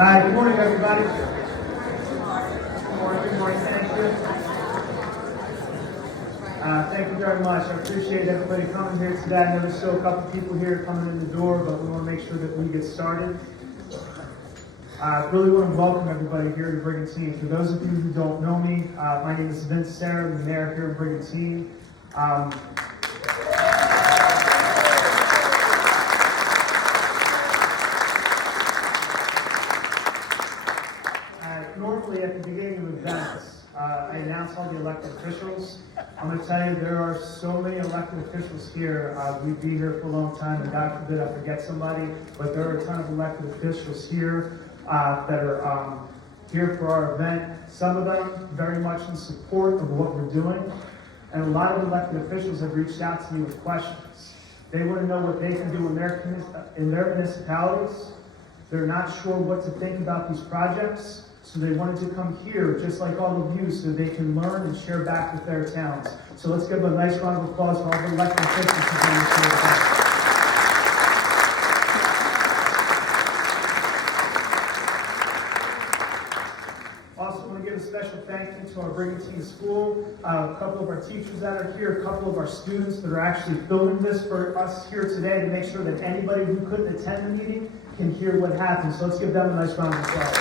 Good morning, everybody. Good morning, thank you. Thank you very much. I appreciate everybody coming here today. I know there's still a couple people here coming in the door, but we want to make sure that we get started. I really want to welcome everybody here to Brigantine. For those of you who don't know me, my name is Vince Sarah. I'm the mayor here at Brigantine. Normally at the beginning of events, I announce all the elected officials. I'm going to tell you there are so many elected officials here. We've been here for a long time, and God forbid I forget somebody, but there are a ton of elected officials here that are here for our event. Some of them very much in support of what we're doing, and a lot of elected officials have reached out to me with questions. They want to know what they can do in their municipalities. They're not sure what to think about these projects. So they wanted to come here, just like all of you, so they can learn and share back with their towns. So let's give a nice round of applause for all the elected officials who are going to share back. Also, I want to give a special thank you to our Brigantine School, a couple of our teachers that are here, a couple of our students that are actually filming this for us here today to make sure that anybody who couldn't attend the meeting can hear what happened. So let's give them a nice round of applause.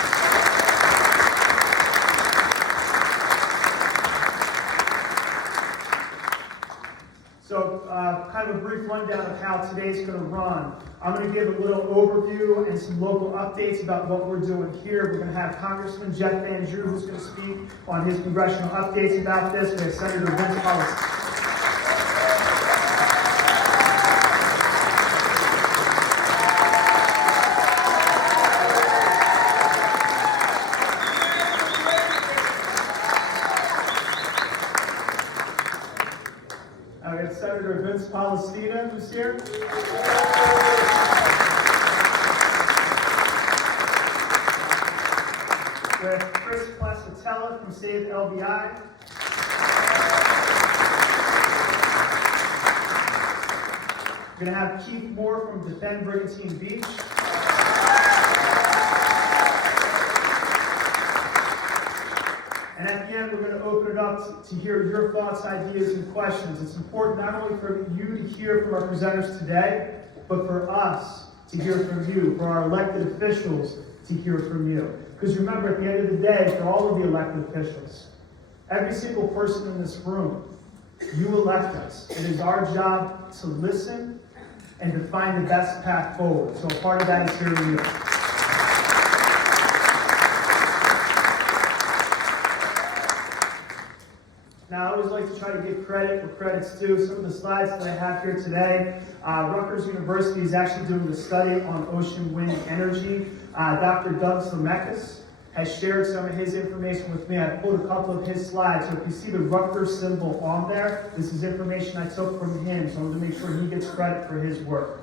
So kind of a brief rundown of how today's going to run. I'm going to give a little overview and some local updates about what we're doing here. We're going to have Congressman Jeff Van Drew, who's going to speak on his congressional updates about this. We have Senator Vince Policy. Senator Vince Palestina, who's here. We have Chris Plasatella from Save LBI. We're going to have Keith Moore from Defend Brigantine Beach. And at the end, we're going to open it up to hear your thoughts, ideas, and questions. It's important not only for you to hear from our presenters today, but for us to hear from you, for our elected officials to hear from you. Because remember, at the end of the day, for all of the elected officials, every single person in this room, you elect us. It is our job to listen and to find the best path forward. So a part of that is hearing you. Now, I always like to try to give credit where credit's due. Some of the slides that I have here today, Rutgers University is actually doing a study on ocean wind energy. Dr. Doug Slamekas has shared some of his information with me. I pulled a couple of his slides. So if you see the Rutgers symbol on there, this is information I took from him. So I want to make sure he gets credit for his work.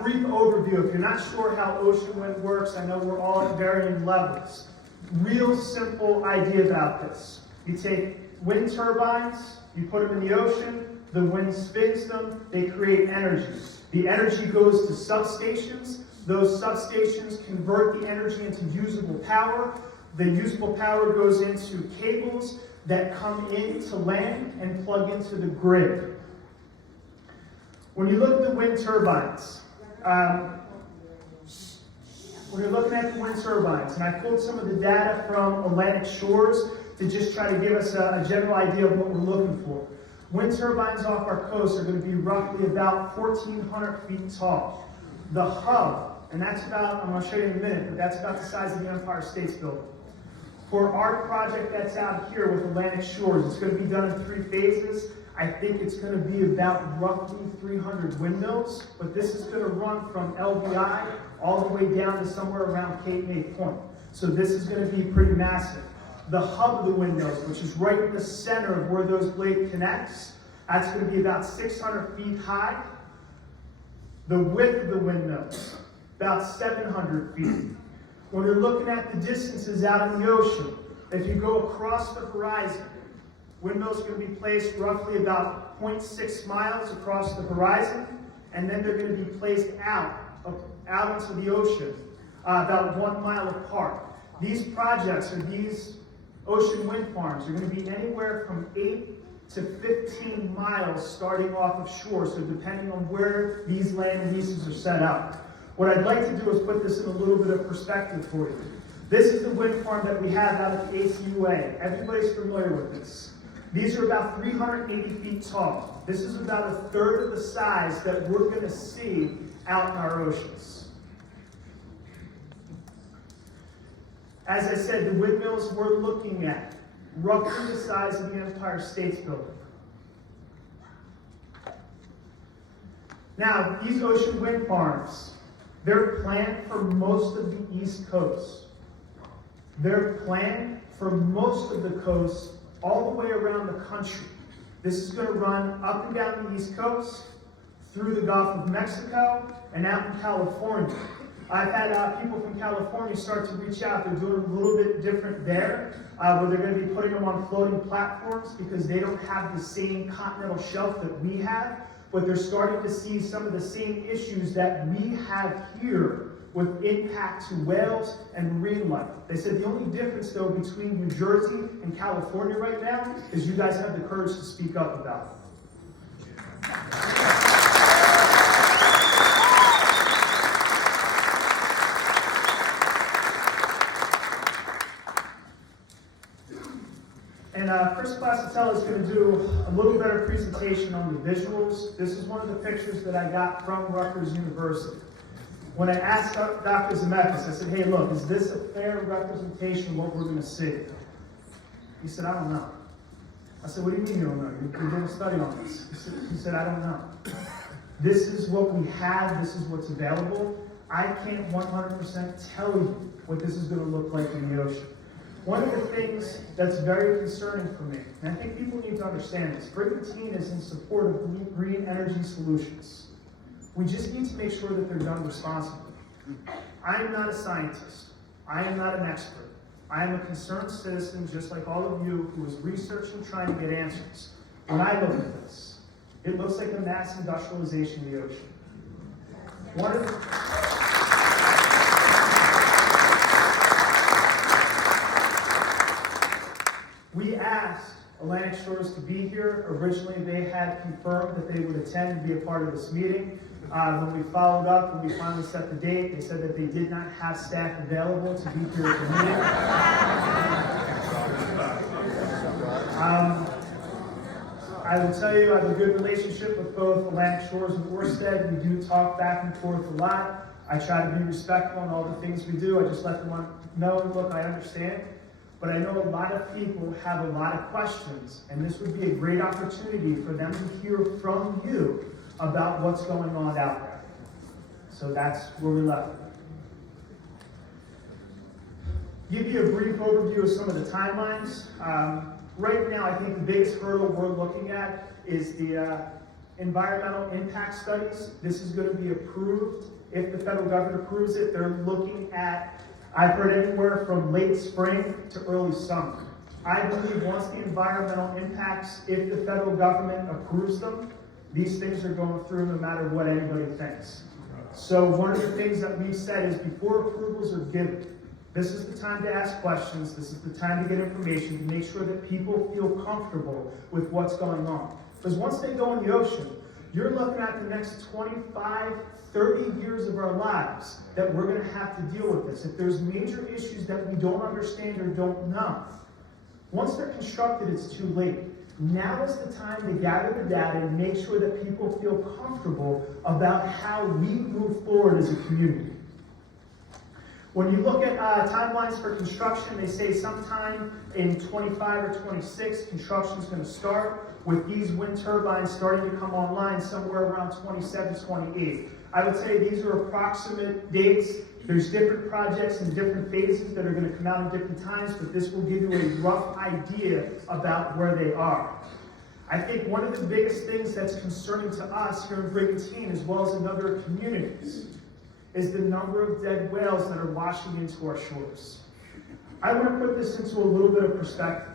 Brief overview. If you're not sure how ocean wind works, I know we're all at varying levels. Real simple idea about this. You take wind turbines, you put them in the ocean, the wind spins them, they create energy. The energy goes to substations. Those substations convert the energy into usable power. The usable power goes into cables that come into land and plug into the grid. When you look at the wind turbines, when you're looking at the wind turbines, and I pulled some of the data from Atlantic Shores to just try to give us a general idea of what we're looking for. Wind turbines off our coast are going to be roughly about 1,400 feet tall. The hub, and that's about, I'm going to show you in a minute, but that's about the size of the Empire State Building. For our project that's out here with Atlantic Shores, it's going to be done in 3 phases. I think it's going to be about roughly 300 windmills, but this is going to run from LBI all the way down to somewhere around Cape May Point. So this is going to be pretty massive. The hub of the windmills, which is right in the center of where those blades connects, that's going to be about 600 feet high. The width of the windmills, about 700 feet. When you're looking at the distances out in the ocean, if you go across the horizon, windmills are going to be placed roughly about 0.6 miles across the horizon, and then they're going to be placed out into the ocean about 1 mile apart. These projects, or these ocean wind farms, are going to be anywhere from 8 to 15 miles starting off of shore, so depending on where these land leases are set up. What I'd like to do is put this in a little bit of perspective for you. This is the wind farm that we have out at the ACUA. Everybody's familiar with this. These are about 380 feet tall. This is about a third of the size that we're going to see out in our oceans. As I said, the windmills we're looking at, roughly the size of the Empire State Building. Now, these ocean wind farms, they're planned for most of the East Coast. They're planned for most of the coast all the way around the country. This is going to run up and down the East Coast, through the Gulf of Mexico, and out in California. I've had people from California start to reach out. They're doing a little bit different there, where they're going to be putting them on floating platforms because they don't have the same continental shelf that we have, but they're starting to see some of the same issues that we have here with impact to whales and marine life. They said the only difference, though, between New Jersey and California right now is you guys have the courage to speak up about it. And Chris Classatella is going to do a little better presentation on the visuals. This is one of the pictures that I got from Rutgers University. When I asked Dr. Zemeckis, I said, hey, look, is this a fair representation of what we're going to see? He said, I don't know. I said, what do you mean you don't know? You did a study on this. He said, I don't know. This is what we have. This is what's available. I can't 100% tell you what this is going to look like in the ocean. One of the things that's very concerning for me, and I think people need to understand this, Brigantine is in support of green energy solutions. We just need to make sure that they're done responsibly. I am not a scientist. I am not an expert. I am a concerned citizen, just like all of you, who is researching, trying to get answers. When I look at this, it looks like a mass industrialization of the ocean. We asked Atlantic Shores to be here. Originally, they had confirmed that they would attend and be a part of this meeting. When we followed up, when we finally set the date, they said that they did not have staff available to be here at the meeting. I will tell you, I have a good relationship with both Atlantic Shores and Orsted. We do talk back and forth a lot. I try to be respectful in all the things we do. I just let them know, look, I understand. But I know a lot of people have a lot of questions, and this would be a great opportunity for them to hear from you about what's going on out there. So that's where we left it. Give you a brief overview of some of the timelines. Right now, I think the biggest hurdle we're looking at is the environmental impact studies. This is going to be approved. If the federal government approves it, they're looking at, I've heard anywhere from late spring to early summer. I believe once the environmental impacts, if the federal government approves them, these things are going through no matter what anybody thinks. So one of the things that we've said is before approvals are given, this is the time to ask questions, this is the time to get information, to make sure that people feel comfortable with what's going on. Because once they go in the ocean, you're looking at the next 25, 30 years of our lives that we're going to have to deal with this. If there's major issues that we don't understand or don't know, once they're constructed, it's too late. Now is the time to gather the data and make sure that people feel comfortable about how we move forward as a community. When you look at timelines for construction, they say sometime in 25 or 26, construction is going to start, with these wind turbines starting to come online somewhere around 27, 28. I would say these are approximate dates. There's different projects in different phases that are going to come out in different times, but this will give you a rough idea about where they are. I think one of the biggest things that's concerning to us here in Brigantine, as well as in other communities, is the number of dead whales that are washing into our shores. I want to put this into a little bit of perspective.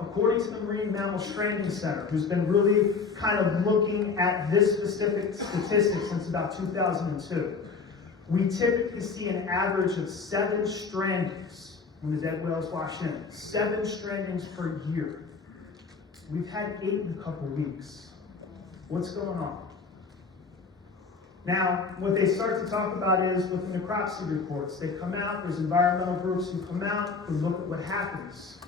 According to the Marine Mammal Stranding Center, who's been really kind of looking at this specific statistic since about 2002, we typically see an average of 7 strandings when the dead whales wash in. 7 strandings per year. We've had 8 in a couple weeks. What's going on? Now, what they start to talk about is with the necropsy reports. They come out, there's environmental groups who come out, who look at what happens.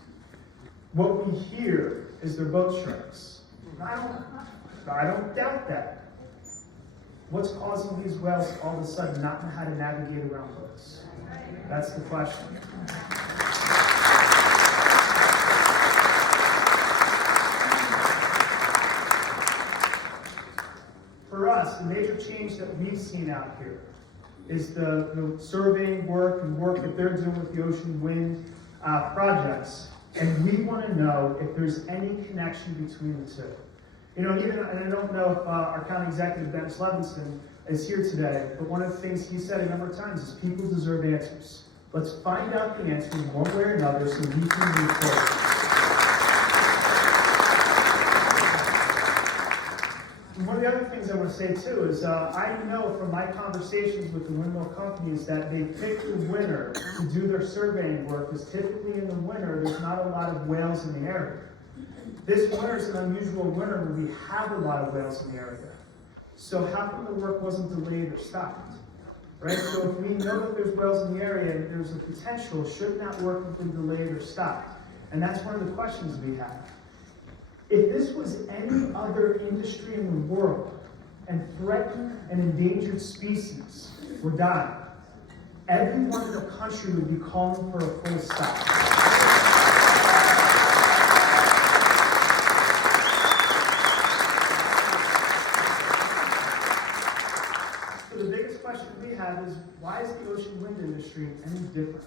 What we hear is their boat strikes. I don't doubt that. What's causing these whales all of a sudden not know how to navigate around boats? That's the question. For us, the major change that we've seen out here is the surveying work and work that they're doing with the ocean wind projects. And we want to know if there's any connection between the two. You know, and I don't know if our county executive, Dennis Levinson, is here today, but one of the things he said a number of times is people deserve answers. Let's find out the answers one way or another so we can move forward. And one of the other things I want to say too is I know from my conversations with the windmill companies that they pick the winter to do their surveying work because typically in the winter there's not a lot of whales in the area. This winter is an unusual winter when we have a lot of whales in the area. So how come the work wasn't delayed or stopped? Right? So if we know that there's whales in the area and there's a potential, shouldn't that work have been delayed or stopped? And that's one of the questions we have. If this was any other industry in the world and threatened and endangered species were dying, everyone in the country would be calling for a full stop. So the biggest question we have is, why is the ocean wind industry any different?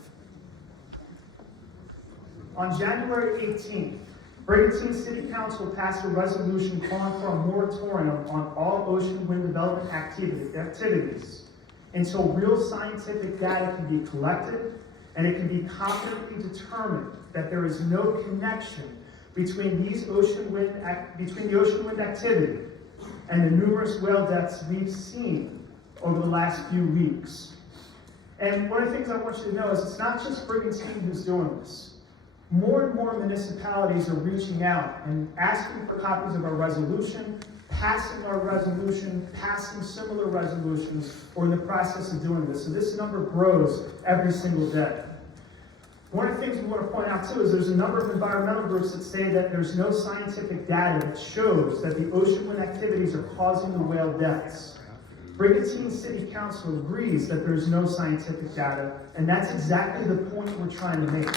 On January 18th, Brigantine City Council passed a resolution calling for a moratorium on all ocean wind development activities until real scientific data can be collected and it can be confidently determined that there is no connection between the ocean wind activity and the numerous whale deaths we've seen over the last few weeks. And one of the things I want you to know is it's not just Brigantine who's doing this. More and more municipalities are reaching out and asking for copies of our resolution, passing our resolution, passing similar resolutions, or in the process of doing this. So this number grows every single day. One of the things we want to point out too is there's a number of environmental groups that say that there's no scientific data that shows that the ocean wind activities are causing the whale deaths. Brigantine City Council agrees that there's no scientific data, and that's exactly the point we're trying to make.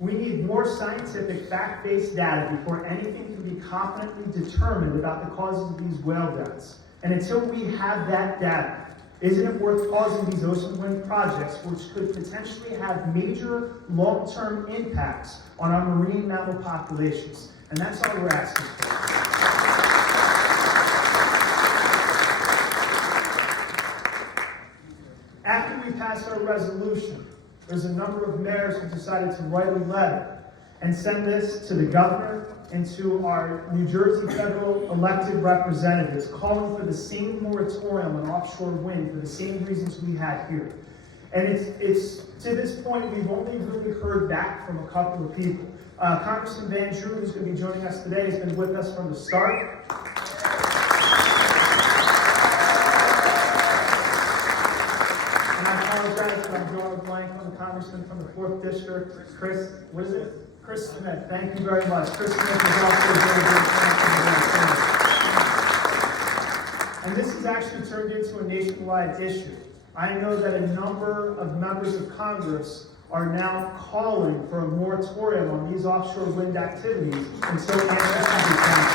We need more scientific, fact-based data before anything can be confidently determined about the causes of these whale deaths. And until we have that data, isn't it worth pausing these ocean wind projects, which could potentially have major long-term impacts on our marine mammal populations? And that's all we're asking for. After we passed our resolution, there's a number of mayors who decided to write a letter and send this to the governor and to our New Jersey federal elected representatives, calling for the same moratorium on offshore wind for the same reasons we had here. And it's to this point, we've only really heard back from a couple of people. Congressman Van Drew, who's going to be joining us today, has been with us from the start. I'm drawing a blank on the congressman from the 4th District, Chris Smith. Thank you very much. Chris Smith is also a very good friend. And this has actually turned into a nationwide issue. I know that a number of members of Congress are now calling for a moratorium on these offshore wind activities until answers can be found.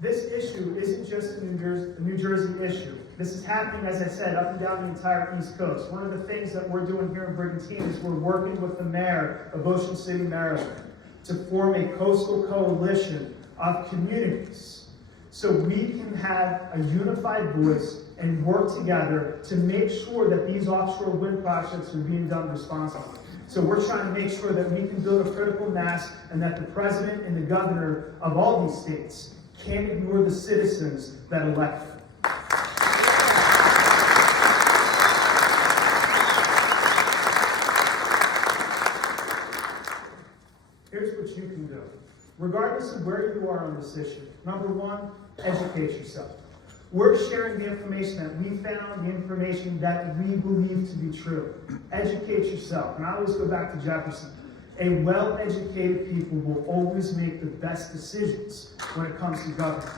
This issue isn't just a New Jersey issue. This is happening, as I said, up and down the entire East Coast. One of the things that we're doing here in Brigantine is we're working with the mayor of Ocean City, Maryland, to form a coastal coalition of communities so we can have a unified voice and work together to make sure that these offshore wind projects are being done responsibly. So we're trying to make sure that we can build a critical mass and that the president and the governor of all these states can't ignore the citizens that elect them. Here's what you can do. Regardless of where you are on this issue, number one, educate yourself. We're sharing the information that we found, the information that we believe to be true. Educate yourself. And I always go back to Jefferson. A well-educated people will always make the best decisions when it comes to government.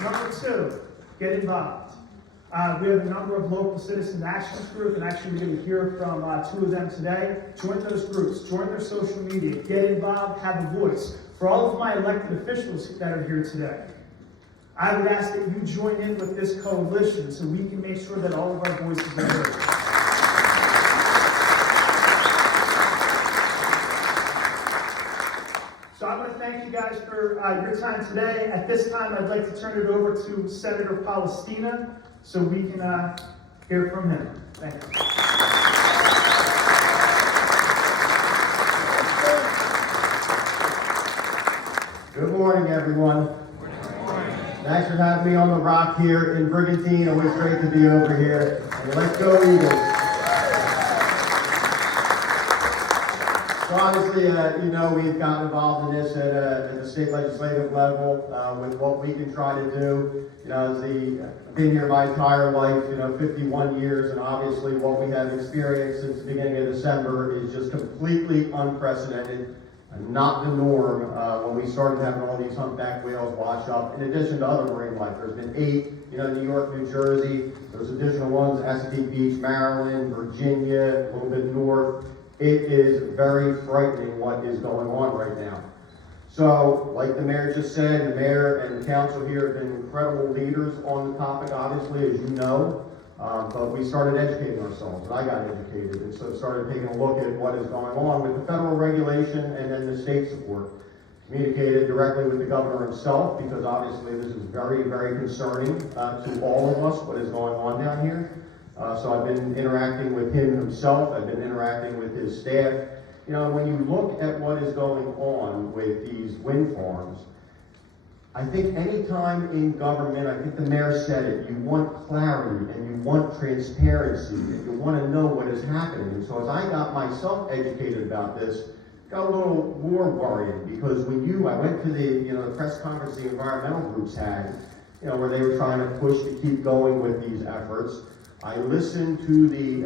Number two, get involved. We have a number of local citizen action groups, and actually we're going to hear from two of them today. Join those groups, join their social media, get involved, have a voice. For all of my elected officials that are here today, I would ask that you join in with this coalition so we can make sure that all of our voices are heard. So I want to thank you guys for your time today. At this time, I'd like to turn it over to Senator Palestina so we can hear from him. Thank you. Good morning, everyone. Thanks for having me on the rock here in Brigantine. Always great to be over here. And let's go Eagles. So obviously, we've gotten involved in this at the state legislative level with what we can try to do. I've been here my entire life, 51 years, and obviously what we have experienced since the beginning of December is just completely unprecedented. Not the norm when we started having all these humpback whales wash up, in addition to other marine life. There's been 8, New York, New Jersey. There's additional ones, Chesapeake Beach, Maryland, Virginia, a little bit north. It is very frightening what is going on right now. So, like the mayor just said, the mayor and the council here have been incredible leaders on the topic, obviously, as you know. But we started educating ourselves, and I got educated, and so started taking a look at what is going on with the federal regulation and then the state support. Communicated directly with the governor himself, because obviously this is very, very concerning to all of us, what is going on down here. So I've been interacting with him himself, I've been interacting with his staff. When you look at what is going on with these wind farms, I think any time in government, I think the mayor said it, you want clarity and you want transparency and you want to know what is happening. And so as I got myself educated about this, got a little more worried, because I went to the press conference the environmental groups had, where they were trying to push to keep going with these efforts. I listened to the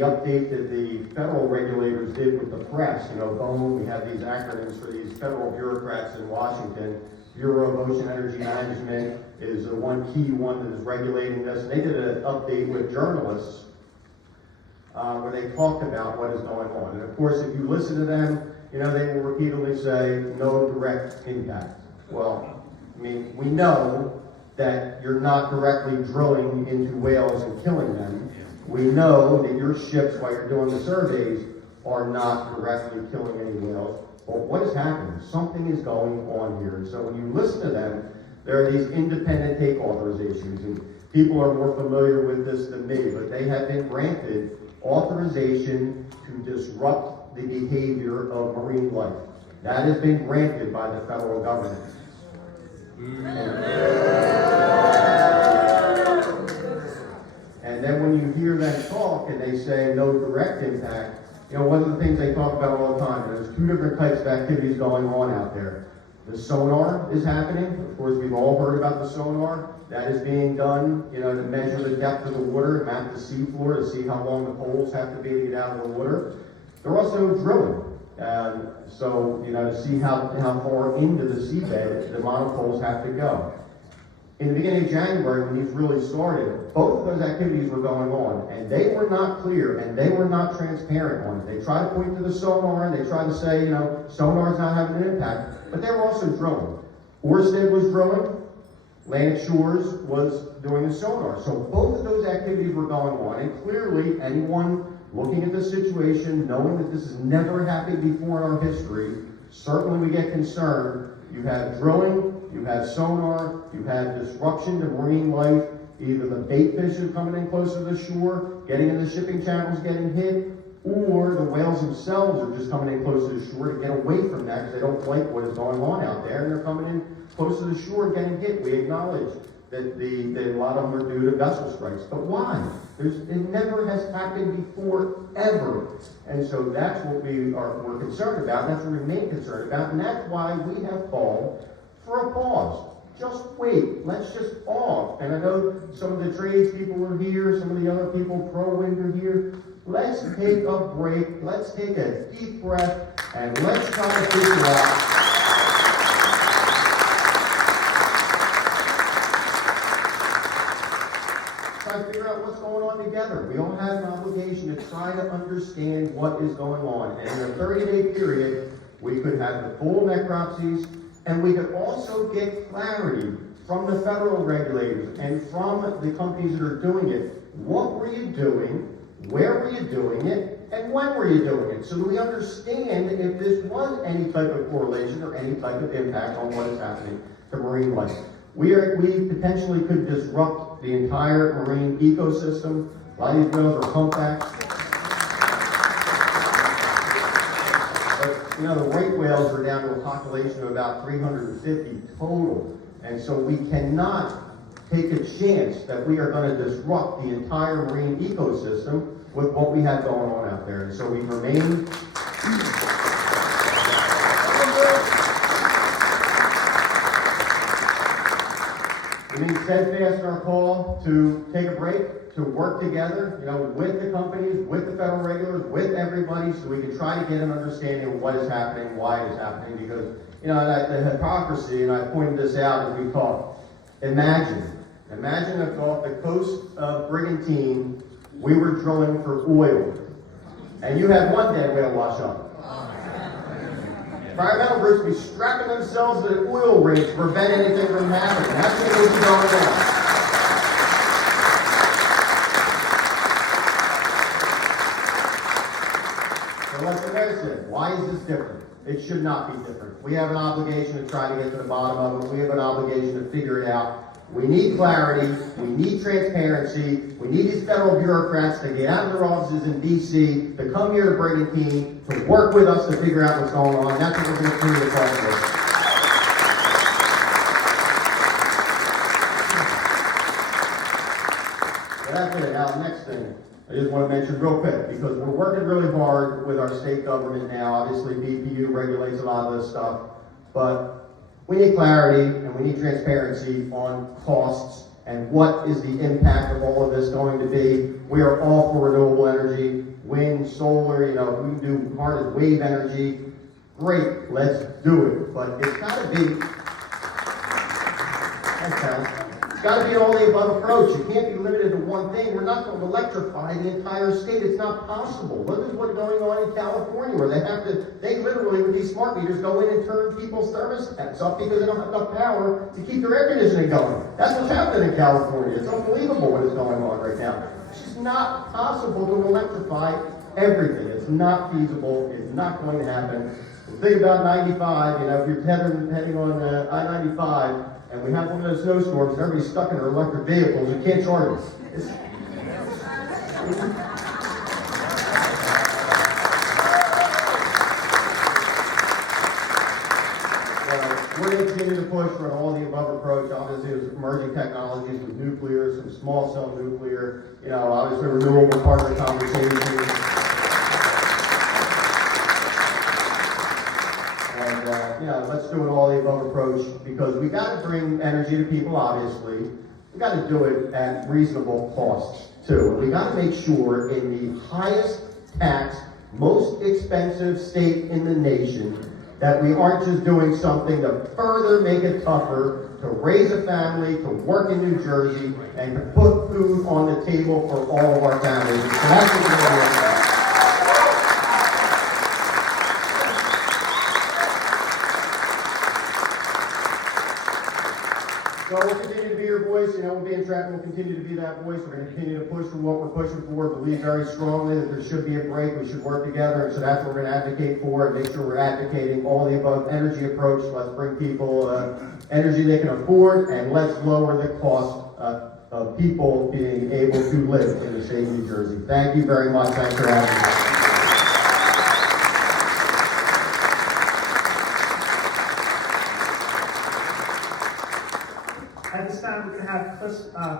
update that the federal regulators did with the press. BOEM, we have these acronyms for these federal bureaucrats in Washington. Bureau of Ocean Energy Management is the one key one that is regulating this. And they did an update with journalists where they talked about what is going on. And of course, if you listen to them, they will repeatedly say no direct impact. Well, we know that you're not directly drilling into whales and killing them. We know that your ships, while you're doing the surveys, are not directly killing any whales. But what is happening? Something is going on here. And so when you listen to them, there are these independent take authorizations. And people are more familiar with this than me, but they have been granted authorization to disrupt the behavior of marine life. That has been granted by the federal government. And then when you hear them talk and they say no direct impact, one of the things they talk about all the time, there's 2 different types of activities going on out there. The sonar is happening. Of course, we've all heard about the sonar. That is being done, to measure the depth of the water, map the seafloor to see how long the poles have to be to get out of the water. They're also drilling. To see how far into the seabed the monopoles have to go. In the beginning of January, when these really started, both of those activities were going on, and they were not clear, and they were not transparent on it. They tried to point to the sonar, and they tried to say, sonar's not having an impact, but they were also drilling. Orsted was drilling, Atlantic Shores was doing the sonar. So both of those activities were going on, and clearly anyone looking at the situation, knowing that this has never happened before in our history, Certainly we get concerned. You have drilling, you have sonar, you have disruption to marine life. Either the bait fish are coming in close to the shore, getting in the shipping channels, getting hit, or the whales themselves are just coming in close to the shore to get away from that because they don't like what is going on out there, and they're coming in close to the shore and getting hit. We acknowledge that a lot of them are due to vessel strikes. But why? It never has happened before, ever. And so that's what we're concerned about, and that's what we remain concerned about, and that's why we have called for a pause. Just wait. Let's just pause. And I know some of the trades people are here, some of the other people pro-wind are here. Let's take a break. Let's take a deep breath, and let's try to figure out what's going on together. We all have an obligation to try to understand what is going on. And in a 30-day period, we could have the full necropsies, and we could also get clarity from the federal regulators and from the companies that are doing it. What were you doing? Where were you doing it? And when were you doing it? So that we understand if this was any type of correlation or any type of impact on what is happening to marine life. We potentially could disrupt the entire marine ecosystem. A lot of these whales are humpbacks. But, the right whales are down to a population of about 350 total. And so we cannot take a chance that we are going to disrupt the entire marine ecosystem with what we have going on out there. And so we remain steadfast in our call to take a break, to work together, with the companies, with the federal regulators, with everybody, so we can try to get an understanding of what is happening, why it is happening, because, the hypocrisy, and I pointed this out as we talked. Imagine if off the coast of Brigantine, we were drilling for oil, and you had one dead whale wash up. Environmental groups be strapping themselves to the oil rigs to prevent anything from happening. That's what we're going on. So like the mayor said, why is this different? It should not be different. We have an obligation to try to get to the bottom of it. We have an obligation to figure it out. We need clarity. We need transparency. We need these federal bureaucrats to get out of their offices in D.C., to come here to Brigantine, to work with us to figure out what's going on. That's what we're going to continue to talk about. So that's it. Now, the next thing I just want to mention real quick, because we're working really hard with our state government now. Obviously, BPU regulates a lot of this stuff, but we need clarity and we need transparency on costs and what is the impact of all of this going to be. We are all for renewable energy, wind, solar, we can do harness wave energy. Great, let's do it. But it's got to be, it's got to be an all the above approach. It can't be limited to one thing. We're not going to electrify the entire state. It's not possible. Look at what's going on in California, where they literally, with these smart meters, go in and turn people's thermostats up because they don't have enough power to keep their air conditioning going. That's what's happening in California. It's unbelievable what is going on right now. It's just not possible to electrify everything. It's not feasible. It's not going to happen. Think about 95, if you're heading on I-95, and we have one of those snowstorms, and everybody's stuck in their electric vehicles, you can't charge them. We're going to continue to push for an all-the-above approach. Obviously, there's emerging technologies with nuclear, some small-cell nuclear, obviously renewable part of the conversation. Let's do an all-the-above approach, because we got to bring energy to people, obviously. We got to do it at reasonable costs, too. We got to make sure in the highest tax, most expensive state in the nation, that we aren't just doing something to further make it tougher to raise a family, to work in New Jersey, and to put food on the table for all of our families. So that's what we're going to do. So we'll continue to be your voice, we'll be in Trenton, we'll continue to be that voice, we're gonna continue to push for what we're pushing for, believe very strongly that there should be a break, we should work together, and so that's what we're gonna advocate for, and make sure we're advocating all the above energy approach. Let's bring people energy they can afford, and let's lower the cost of people being able to live in the state of New Jersey. Thank you very much, thanks for having me. At this time, we're going to have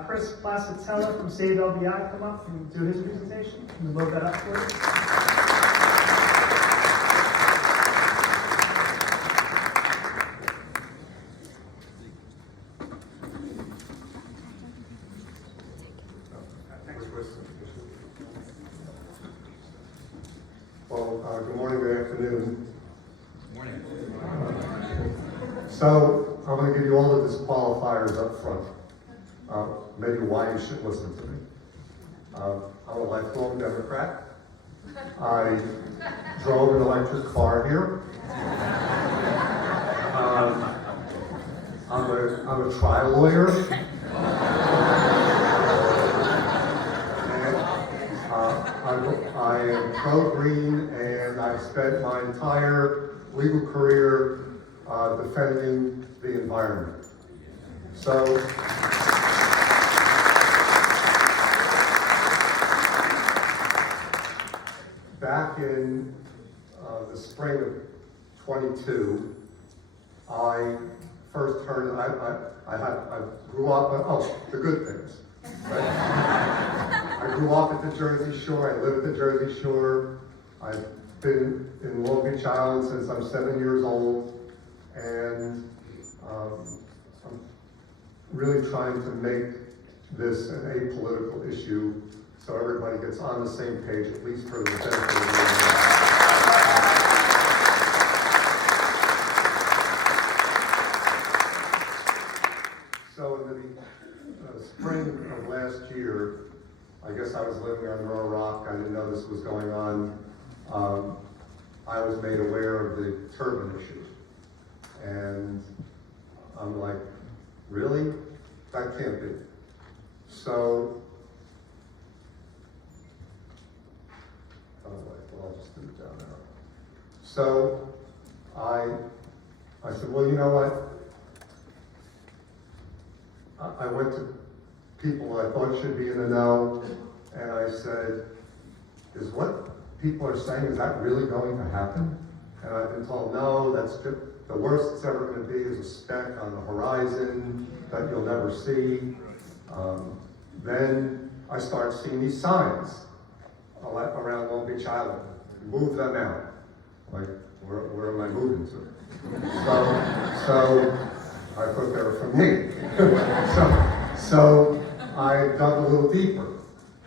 Chris Placatella from Save LBI come up and do his presentation. Can we load that up for you? Thanks, Chris. Well, good morning, good afternoon. Morning. So, I'm going to give you all the disqualifiers up front. Maybe why you should listen to me. I'm a lifelong Democrat. I drove an electric car here. I'm a trial lawyer. And I am pro-green, and I've spent my entire legal career defending the environment. So, back in the spring of 22, I first heard, I grew up, the good things. Right? I grew up at the Jersey Shore, I live at the Jersey Shore. I've been in Long Beach Island since I'm 7 years old. And I'm really trying to make this an apolitical issue so everybody gets on the same page, at least for the benefit of everyone. So in the spring of last year, I guess I was living under a rock, I didn't know this was going on. I was made aware of the turbine issue. And I'm like, really? That can't be. So, I'll just do it down there. So, I said, well, you know what? I went to people I thought should be in the know, and I said, is what people are saying, is that really going to happen? And I've been told, no, that's just, the worst it's ever going to be is a speck on the horizon that you'll never see. Then I start seeing these signs around Long Beach Island. Move them out. Like, where am I moving to? So I thought they were from me. so I dug a little deeper.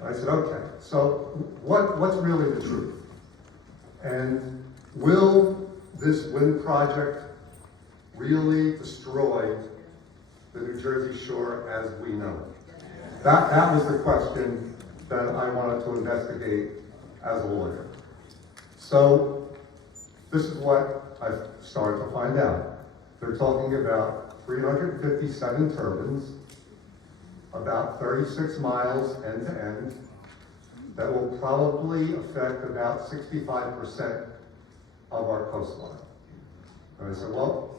I said, okay, so what's really the truth? And will this wind project really destroy the New Jersey Shore as we know it? That was the question that I wanted to investigate as a lawyer. So this is what I started to find out. They're talking about 357 turbines, about 36 miles end to end, that will probably affect about 65% of our coastline. And I said, well,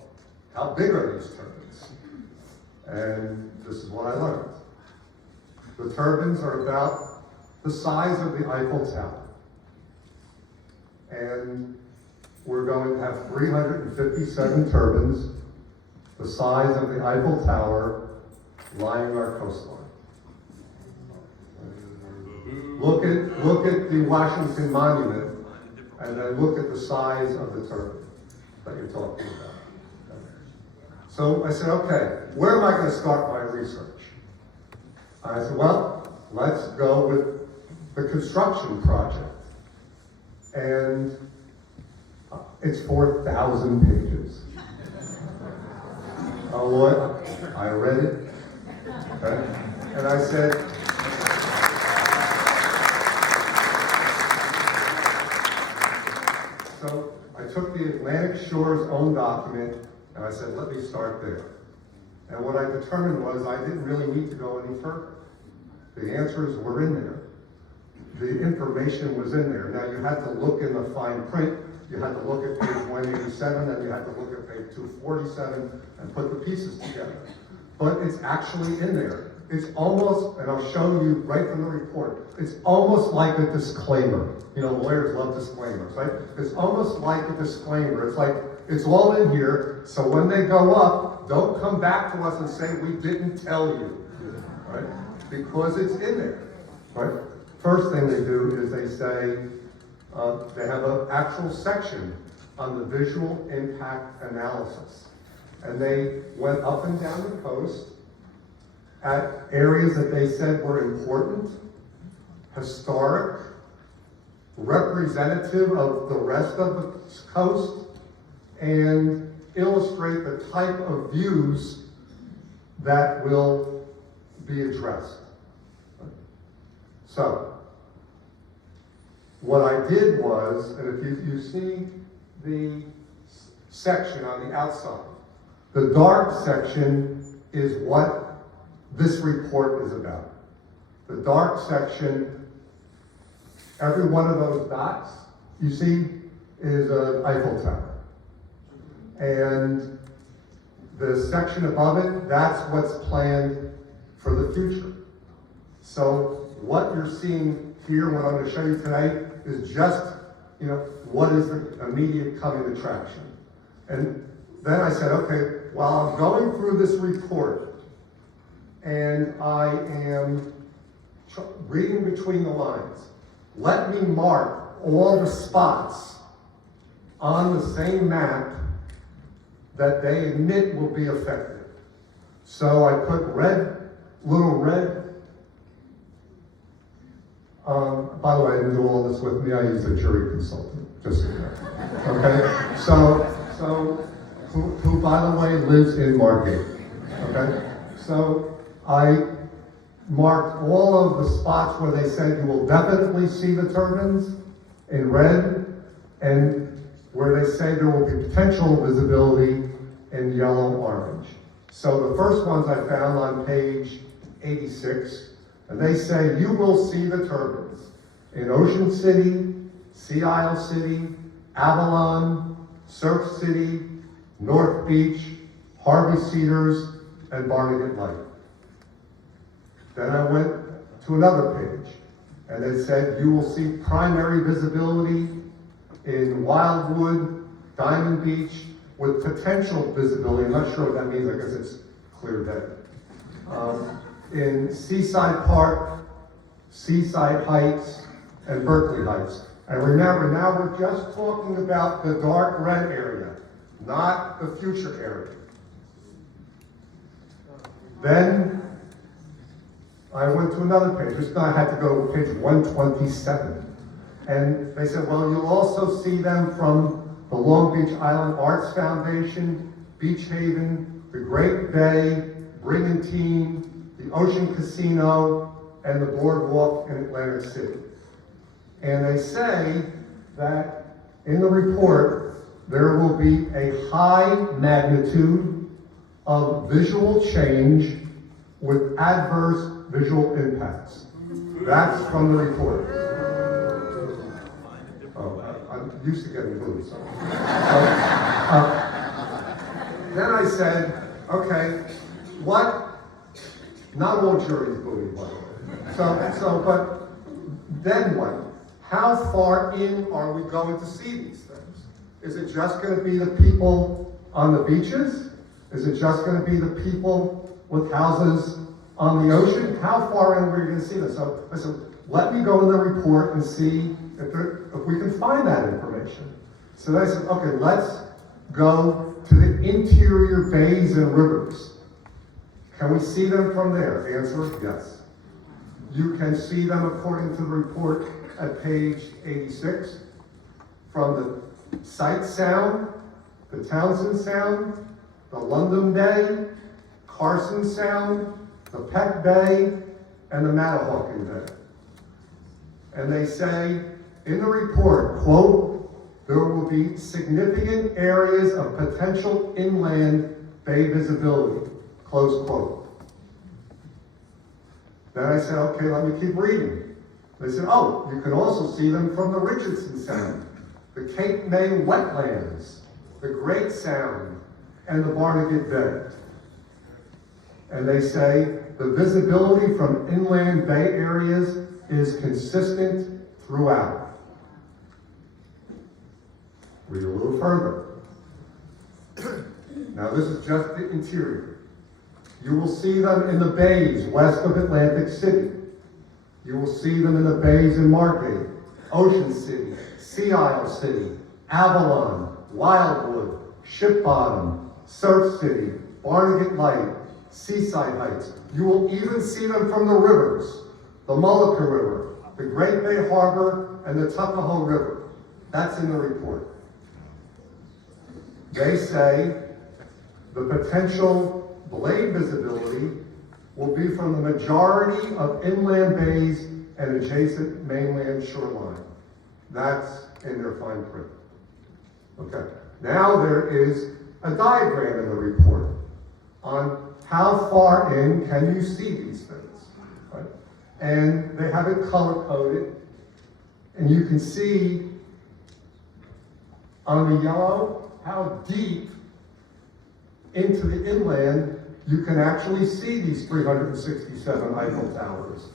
how big are these turbines? And this is what I learned. The turbines are about the size of the Eiffel Tower. And we're going to have 357 turbines, the size of the Eiffel Tower, lining our coastline. Look at the Washington Monument, and then look at the size of the turbine that you're talking about. So I said, okay, where am I going to start my research? I said, well, let's go with the construction project. And it's 4,000 pages. Oh, what? I read it, okay? And I said, so I took the Atlantic Shore's own document, and I said, let me start there. And And what I determined was I didn't really need to go any further. The answers were in there. The information was in there. Now, you had to look in the fine print. You had to look at page 187, and you had to look at page 247 and put the pieces together. But it's actually in there. It's almost, and I'll show you right from the report, it's almost like a disclaimer. You know, lawyers love disclaimers, right? It's almost like a disclaimer. It's like, it's all in here, so when they go up, don't come back to us and say, we didn't tell you, right? Because it's in there, right? First thing they do is they say, they have an actual section on the visual impact analysis. And they went up and down the coast at areas that they said were important, historic, representative of the rest of the coast, and illustrate the type of views that will be addressed. So, what I did was, and if you see the section on the outside, the dark section is what this report is about. The dark section, every one of those dots you see is an Eiffel Tower. And the section above it, that's what's planned for the future. So what you're seeing here, what I'm going to show you today, is just, you know, what is the immediate coming attraction. And then I said, okay, while I'm going through this report, and I am reading between the lines, let me mark all the spots on the same map that they admit will be affected. So I put little red, by the way, I didn't do all this with me, I used a jury consultant, just so you know. Okay, so who by the way lives in Margate, okay? So I marked all of the spots where they said you will definitely see the turbines in red, and where they say there will be potential visibility in yellow-orange. So the first ones I found on page 86, and they say you will see the turbines in Ocean City, Sea Isle City, Avalon, Surf City, North Beach, Harvey Cedars, and Barnegat Light. Then I went to another page, and it said you will see primary visibility in Wildwood, Diamond Beach, with potential visibility. I'm not sure what that means, I guess it's clear day. In Seaside Park, Seaside Heights, and Berkeley Heights. And remember, now we're just talking about the dark red area, not the future area. Then I went to another page. This time I had to go to page 127. And they said, well, you'll also see them from the Long Beach Island Arts Foundation, Beach Haven, the Great Bay, Brigantine, the Ocean Casino, and the Boardwalk in Atlantic City. And they say that in the report, there will be a high magnitude of visual change with adverse visual impacts. That's from the report. Oh, I'm used to getting booed. So. Then I said, okay, what? Not all juries believe what. But then what? How far in are we going to see these things? Is it just going to be the people on the beaches? Is it just going to be the people with houses on the ocean? How far in are we going to see this? So I said, let me go to the report and see if we can find that information. So I said, okay, let's go to the interior bays and rivers. Can we see them from there? The answer is yes. You can see them according to the report at page 86 from the Sight Sound, the Townsend Sound, the London Bay, Carson Sound, the Peck Bay, and the Mattahawken Bay. And they say in the report, quote, there will be significant areas of potential inland bay visibility, close quote. Then I said, okay, let me keep reading. They said, oh, you can also see them from the Richardson Sound, the Cape May wetlands, the Great Sound, and the Barnegat Bay. And they say the visibility from inland bay areas is consistent throughout. Read a little further. Now this is just the interior. You will see them in the bays west of Atlantic City. You will see them in the bays in Margate, Ocean City, Sea Isle City, Avalon, Wildwood, Ship Bottom, Surf City, Barnegat Light, Seaside Heights. You will even see them from the rivers, the Mullica River, the Great Bay Harbor, and the Tuckahoe River. That's in the report. They say the potential blade visibility will be from the majority of inland bays and adjacent mainland shoreline. That's in their fine print. Okay, now there is a diagram in the report on how far in can you see these things, right? And they have it color-coded, and you can see on the yellow how deep into the inland you can actually see these 367 Eiffel Towers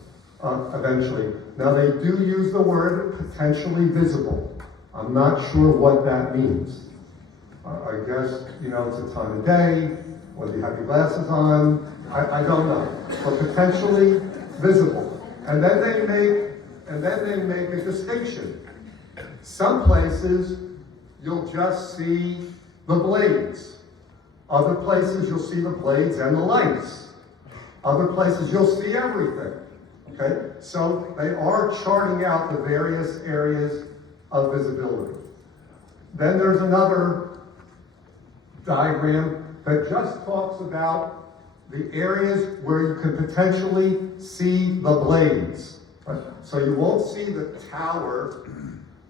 eventually. Now they do use the word potentially visible. I'm not sure what that means. I guess, you know, it's a time of day, whether you have your glasses on, I don't know. But potentially visible. And then they make a distinction. Some places you'll just see the blades. Other places you'll see the blades and the lights. Other places you'll see everything. Okay? So they are charting out the various areas of visibility. Then there's another diagram that just talks about the areas where you can potentially see the blades. Right? So you won't see the tower,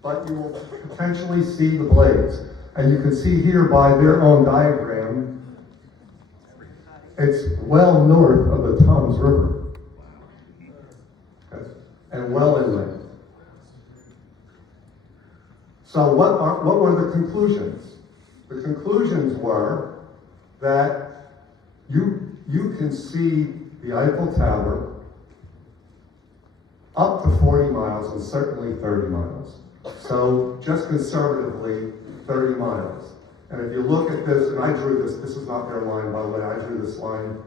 but you will potentially see the blades. And you can see here by their own diagram, it's well north of the Toms River. Okay? And well inland. So what were the conclusions? The conclusions were that you can see the Eiffel Tower up to 40 miles and certainly 30 miles. So just conservatively, 30 miles. And if you look at this, and I drew this is not their line, by the way, I drew this line.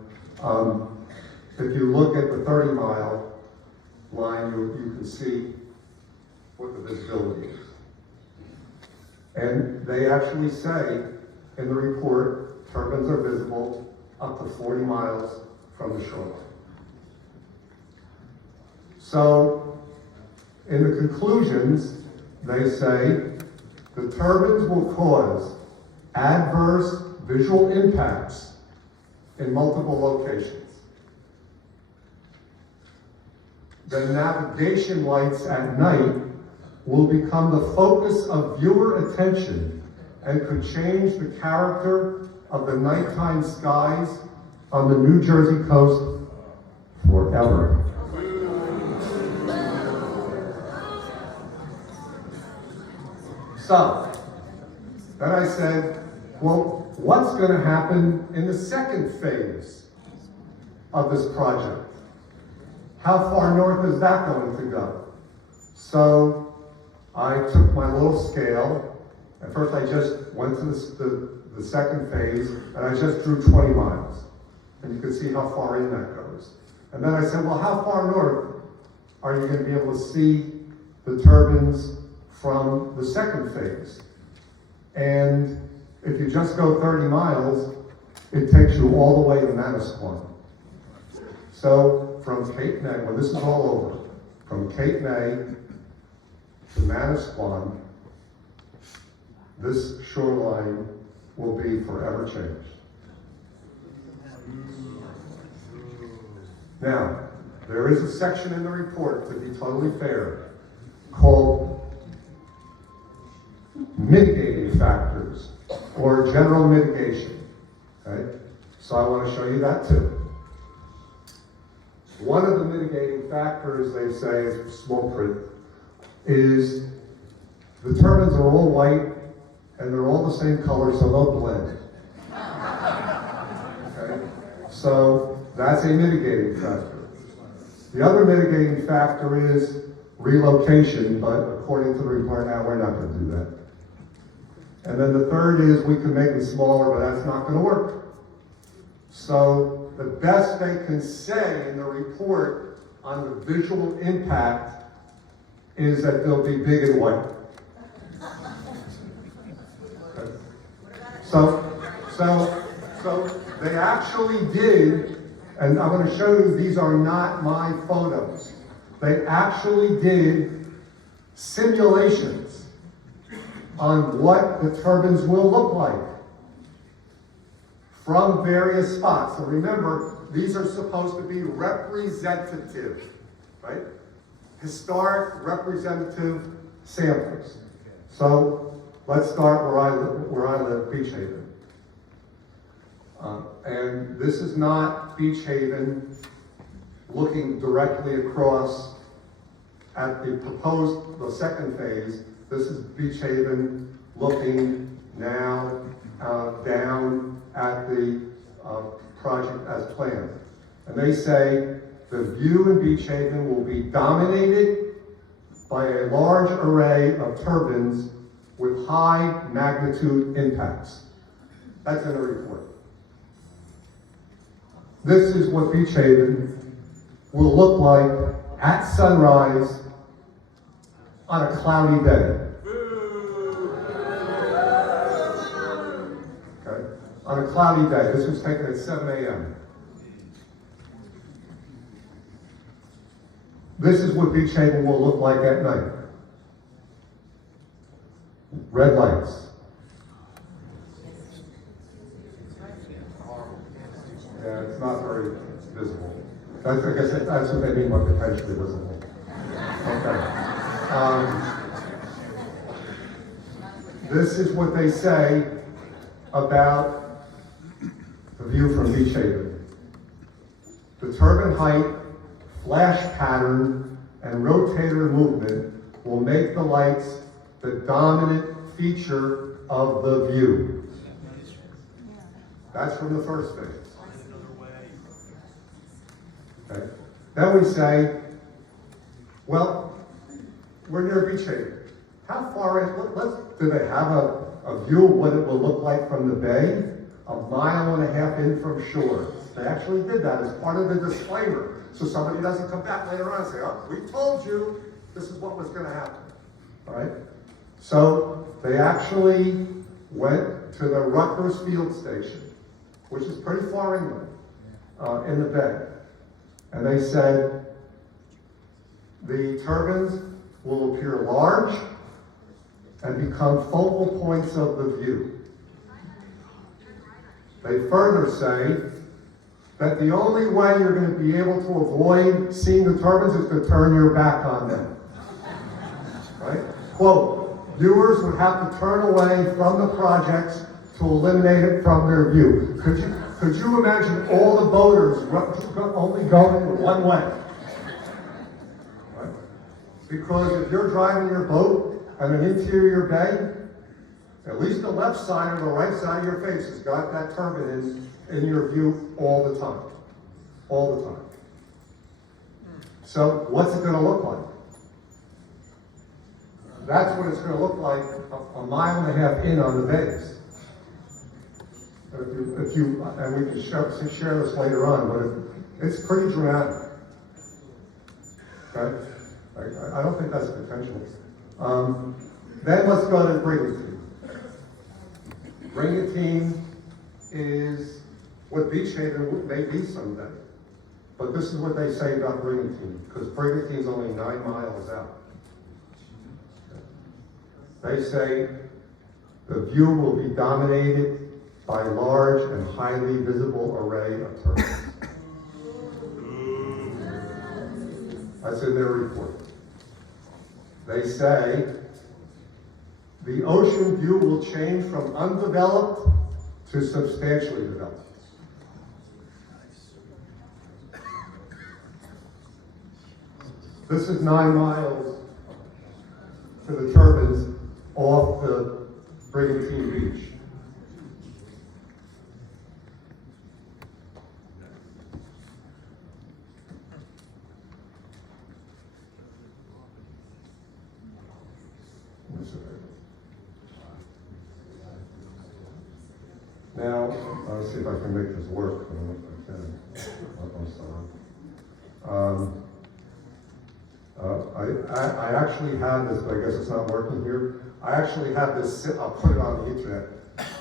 If you look at the 30-mile line, you can see what the visibility is. And they actually say in the report, turbines are visible up to 40 miles from the shoreline. So, in the conclusions, they say the turbines will cause adverse visual impacts in multiple locations. The navigation lights at night will become the focus of viewer attention and could change the character of the nighttime skies on the New Jersey coast forever. So, then I said, well, what's going to happen in the second phase of this project? How far north is that going to go? So, I took my little scale. At first I just went to the second phase, and I just drew 20 miles. And you can see how far in that goes. And then I said, well, how far north are you going to be able to see the turbines from the second phase? And if you just go 30 miles, it takes you all the way to Manasquan. So from Cape May, when this is all over, from Cape May to Manasquan, this shoreline will be forever changed. Now, there is a section in the report, to be totally fair, called mitigating factors or general mitigation. Okay? So I want to show you that too. One of the mitigating factors, they say, is small print, is the turbines are all white and they're all the same color, so they'll blend. Okay? So that's a mitigating factor. The other mitigating factor is relocation, but according to the report now, we're not going to do that. And then the third is we can make them smaller, but that's not going to work. So the best they can say in the report on the visual impact is that they'll be big and white. Okay. So they actually did, and I'm going to show you, these are not my photos. They actually did simulations on what the turbines will look like from various spots. So remember, these are supposed to be representative, right? Historic representative samples. So let's start where I live, Beach Haven. And this is not Beach Haven looking directly across at the proposed, the second phase. This is Beach Haven looking now down at the project as planned. And they say the view in Beach Haven will be dominated by a large array of turbines with high magnitude impacts. That's in the report. This is what Beach Haven will look like at sunrise on a cloudy day. Okay? On a cloudy day. This was taken at 7 a.m. This is what Beach Haven will look like at night. Red lights. Yeah, it's not very visible. I guess that's what they mean by potentially visible. Okay. This is what they say about the view from Beach Haven. The turbine height, flash pattern, and rotator movement will make the lights the dominant feature of the view. That's from the first phase. Okay. Then we say, well, we're near Beach Haven. How far in, do they have a view of what it will look like from the bay? 1.5 miles in from shore. They actually did that as part of the disclaimer. So somebody doesn't come back later on and say, oh, we told you this is what was going to happen. All right? So they actually went to the Rutgers Field Station, which is pretty far inland, in the bay. And they said the turbines will appear large and become focal points of the view. They further say that the only way you're going to be able to avoid seeing the turbines is to turn your back on them. Right? Quote, viewers would have to turn away from the projects to eliminate it from their view. Could you imagine all the boaters only going one way? Right? Because if you're driving your boat on an interior bay, at least the left side or the right side of your face has got that turbine in your view all the time. All the time. So what's it going to look like? That's what it's going to look like 1.5 miles in on the bays. If you, and we can share this later on, but it's pretty dramatic. Okay? I don't think that's potential. Then let's go to Brigantine. Brigantine is what Beach Haven may be someday. But this is what they say about Brigantine, because Brigantine's only 9 miles out. They say the view will be dominated by a large and highly visible array of turbines. That's in their report. They say the ocean view will change from undeveloped to substantially developed. This is 9 miles to the turbines off the Brigantine Beach. Now, let's see if I can make this work. I don't know if I can. I actually have this, but I guess it's not working here. I actually have this, I'll put it on the internet.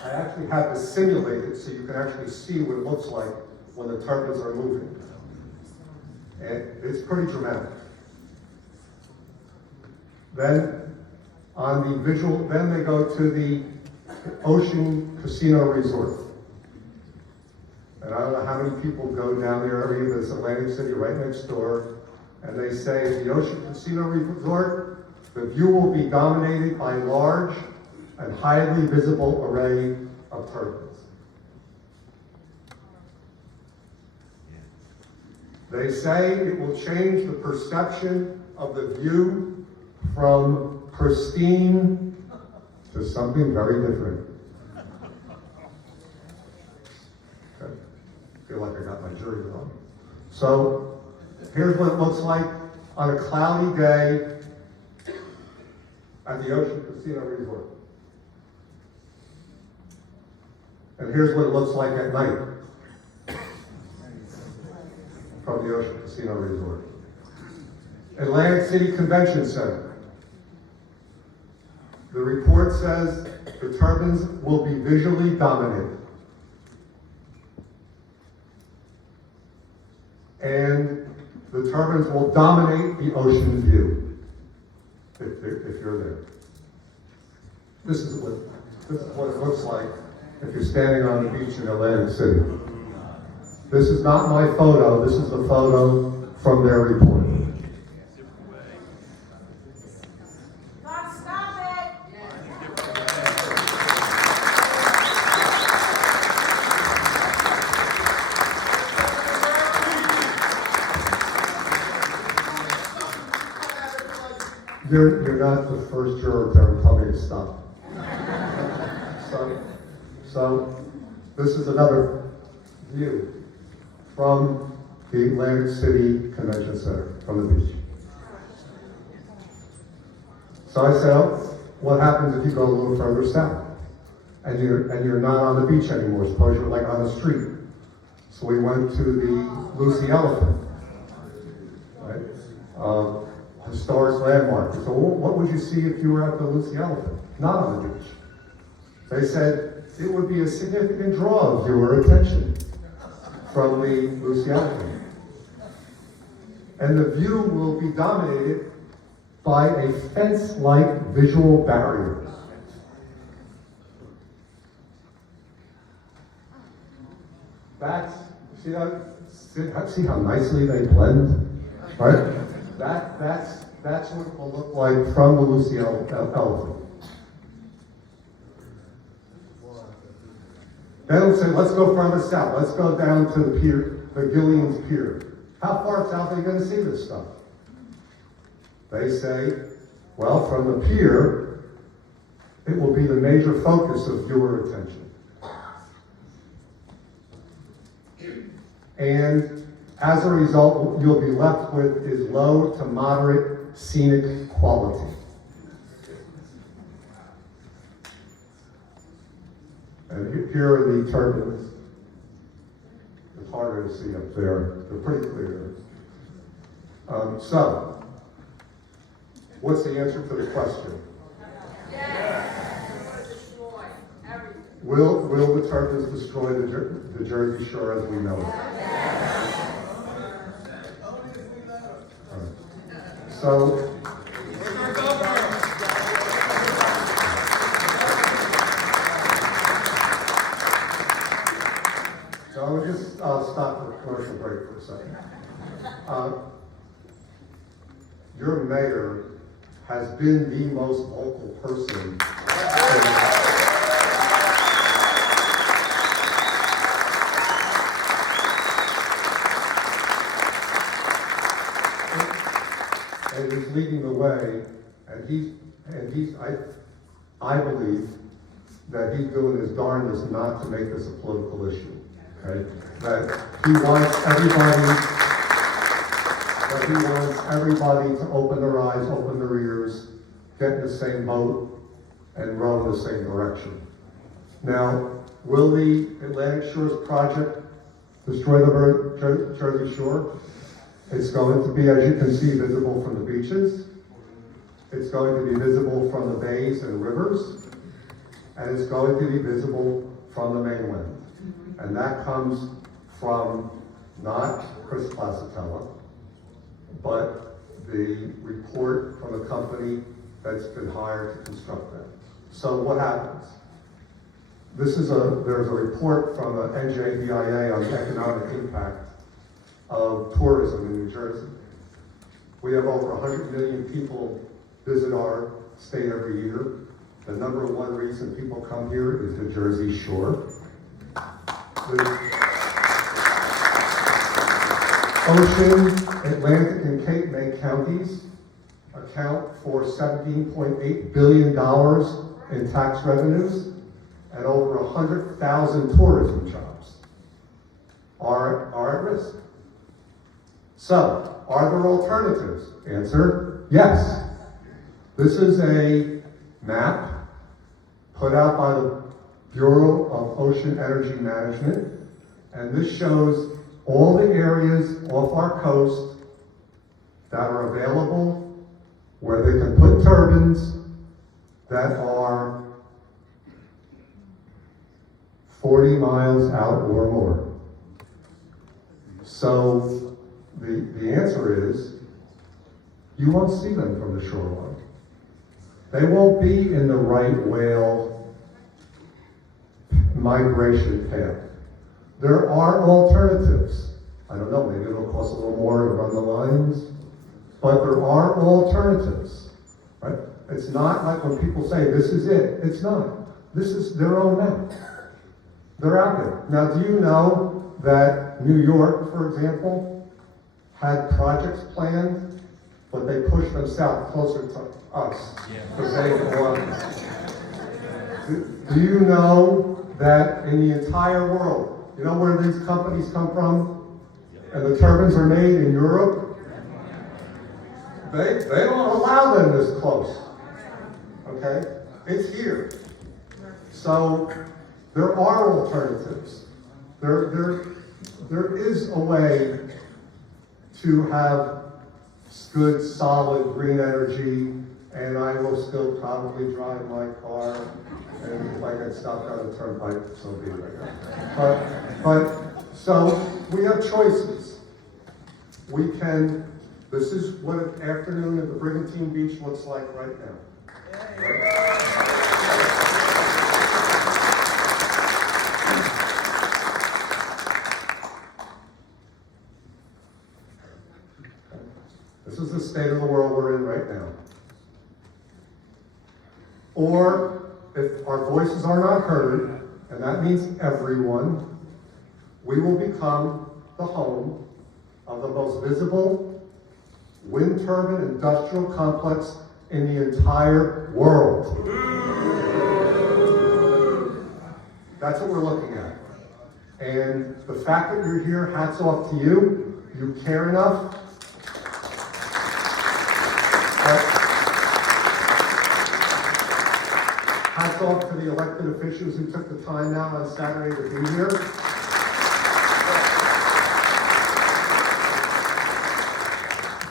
I actually have this simulated so you can actually see what it looks like when the turbines are moving. And it's pretty dramatic. Then, on the visual, then they go to the Ocean Casino Resort. And I don't know how many people go down the area, there's Atlantic City right next door, and they say at the Ocean Casino Resort, the view will be dominated by large and highly visible array of turbines. They say it will change the perception of the view from pristine to something very different. Okay. Feel like I got my jury on. So here's what it looks like on a cloudy day at the Ocean Casino Resort. And here's what it looks like at night from the Ocean Casino Resort. Atlantic City Convention Center. The report says the turbines will be visually dominated. And the turbines will dominate the ocean view, if you're there. This is what it looks like if you're standing on the beach in Atlantic City. This is not my photo, this is the photo from their report. You're not the first juror to ever tell me to stop. So this is another view from the Atlantic City Convention Center, from the beach. So I said, oh, what happens if you go a little further south and you're not on the beach anymore? Suppose you're like on the street. So we went to the Lucy Elephant, right? Historic landmark. So what would you see if you were at the Lucy Elephant, not on the beach? They said it would be a significant draw of viewer attention from the Lucy Elephant. And the view will be dominated by a fence-like visual barrier. See how nicely they blend, right? That's what it will look like from the Lucy Elephant. Then we'll say, let's go further south. Let's go down to the pier, the Gillian's Pier. How far south are you going to see this stuff? They say, well, from the pier, it will be the major focus of viewer attention. And as a result, what you'll be left with is low to moderate scenic quality. And here are the turbines. It's harder to see up there. They're pretty clear. So, what's the answer to the question? Yes. Will the turbines destroy the Jersey Shore as we know it? So, I'll stop for a commercial break for a second. Your mayor has been the most vocal person. and he's leading the way, I believe that he's doing his darndest not to make this a political issue, okay? That he wants everybody to open their eyes, open their ears, get in the same boat, and row in the same direction. Now, will the Atlantic Shores project destroy the Jersey Shore? It's going to be, as you can see, visible from the beaches. It's going to be visible from the bays and rivers. And it's going to be visible from the mainland. And that comes from not Chris Placitella, but the report from the company that's been hired to construct that. So what happens? There's a report from the NJBIA on the economic impact of tourism in New Jersey. We have over 100 million people visit our state every year. The number one reason people come here is the Jersey Shore. The Ocean, Atlantic, and Cape May counties account for $17.8 billion in tax revenues, and over 100,000 tourism jobs are at risk. So, are there alternatives? Answer, yes. This is a map put out by the Bureau of Ocean Energy Management, and this shows all the areas off our coast that are available where they can put turbines that are 40 miles out or more. So the answer is, you won't see them from the shoreline. They won't be in the right whale migration path. There are alternatives. I don't know, maybe it'll cost a little more to run the lines, but there are alternatives, right? It's not like when people say, this is it. It's not. This is their own map. They're out there. Now, do you know that New York, for example, had projects planned, but they pushed them south closer to us because they didn't want us? Do you know that in the entire world, you know where these companies come from? And the turbines are made in Europe? They don't allow them this close. Okay? It's here. So there are alternatives. There is a way to have good, solid green energy, and I will still probably drive my car, and if I get stopped on the turnpike, so be it. But so we have choices. We can. This is what an afternoon at the Brigantine Beach looks like right now. Right? This is the state of the world we're in right now. Or, if our voices are not heard, and that means everyone, we will become the home of the most visible wind turbine industrial complex in the entire world. That's what we're looking at. And the fact that you're here, hats off to you. You care enough. Hats off to the elected officials who took the time out on Saturday to be here.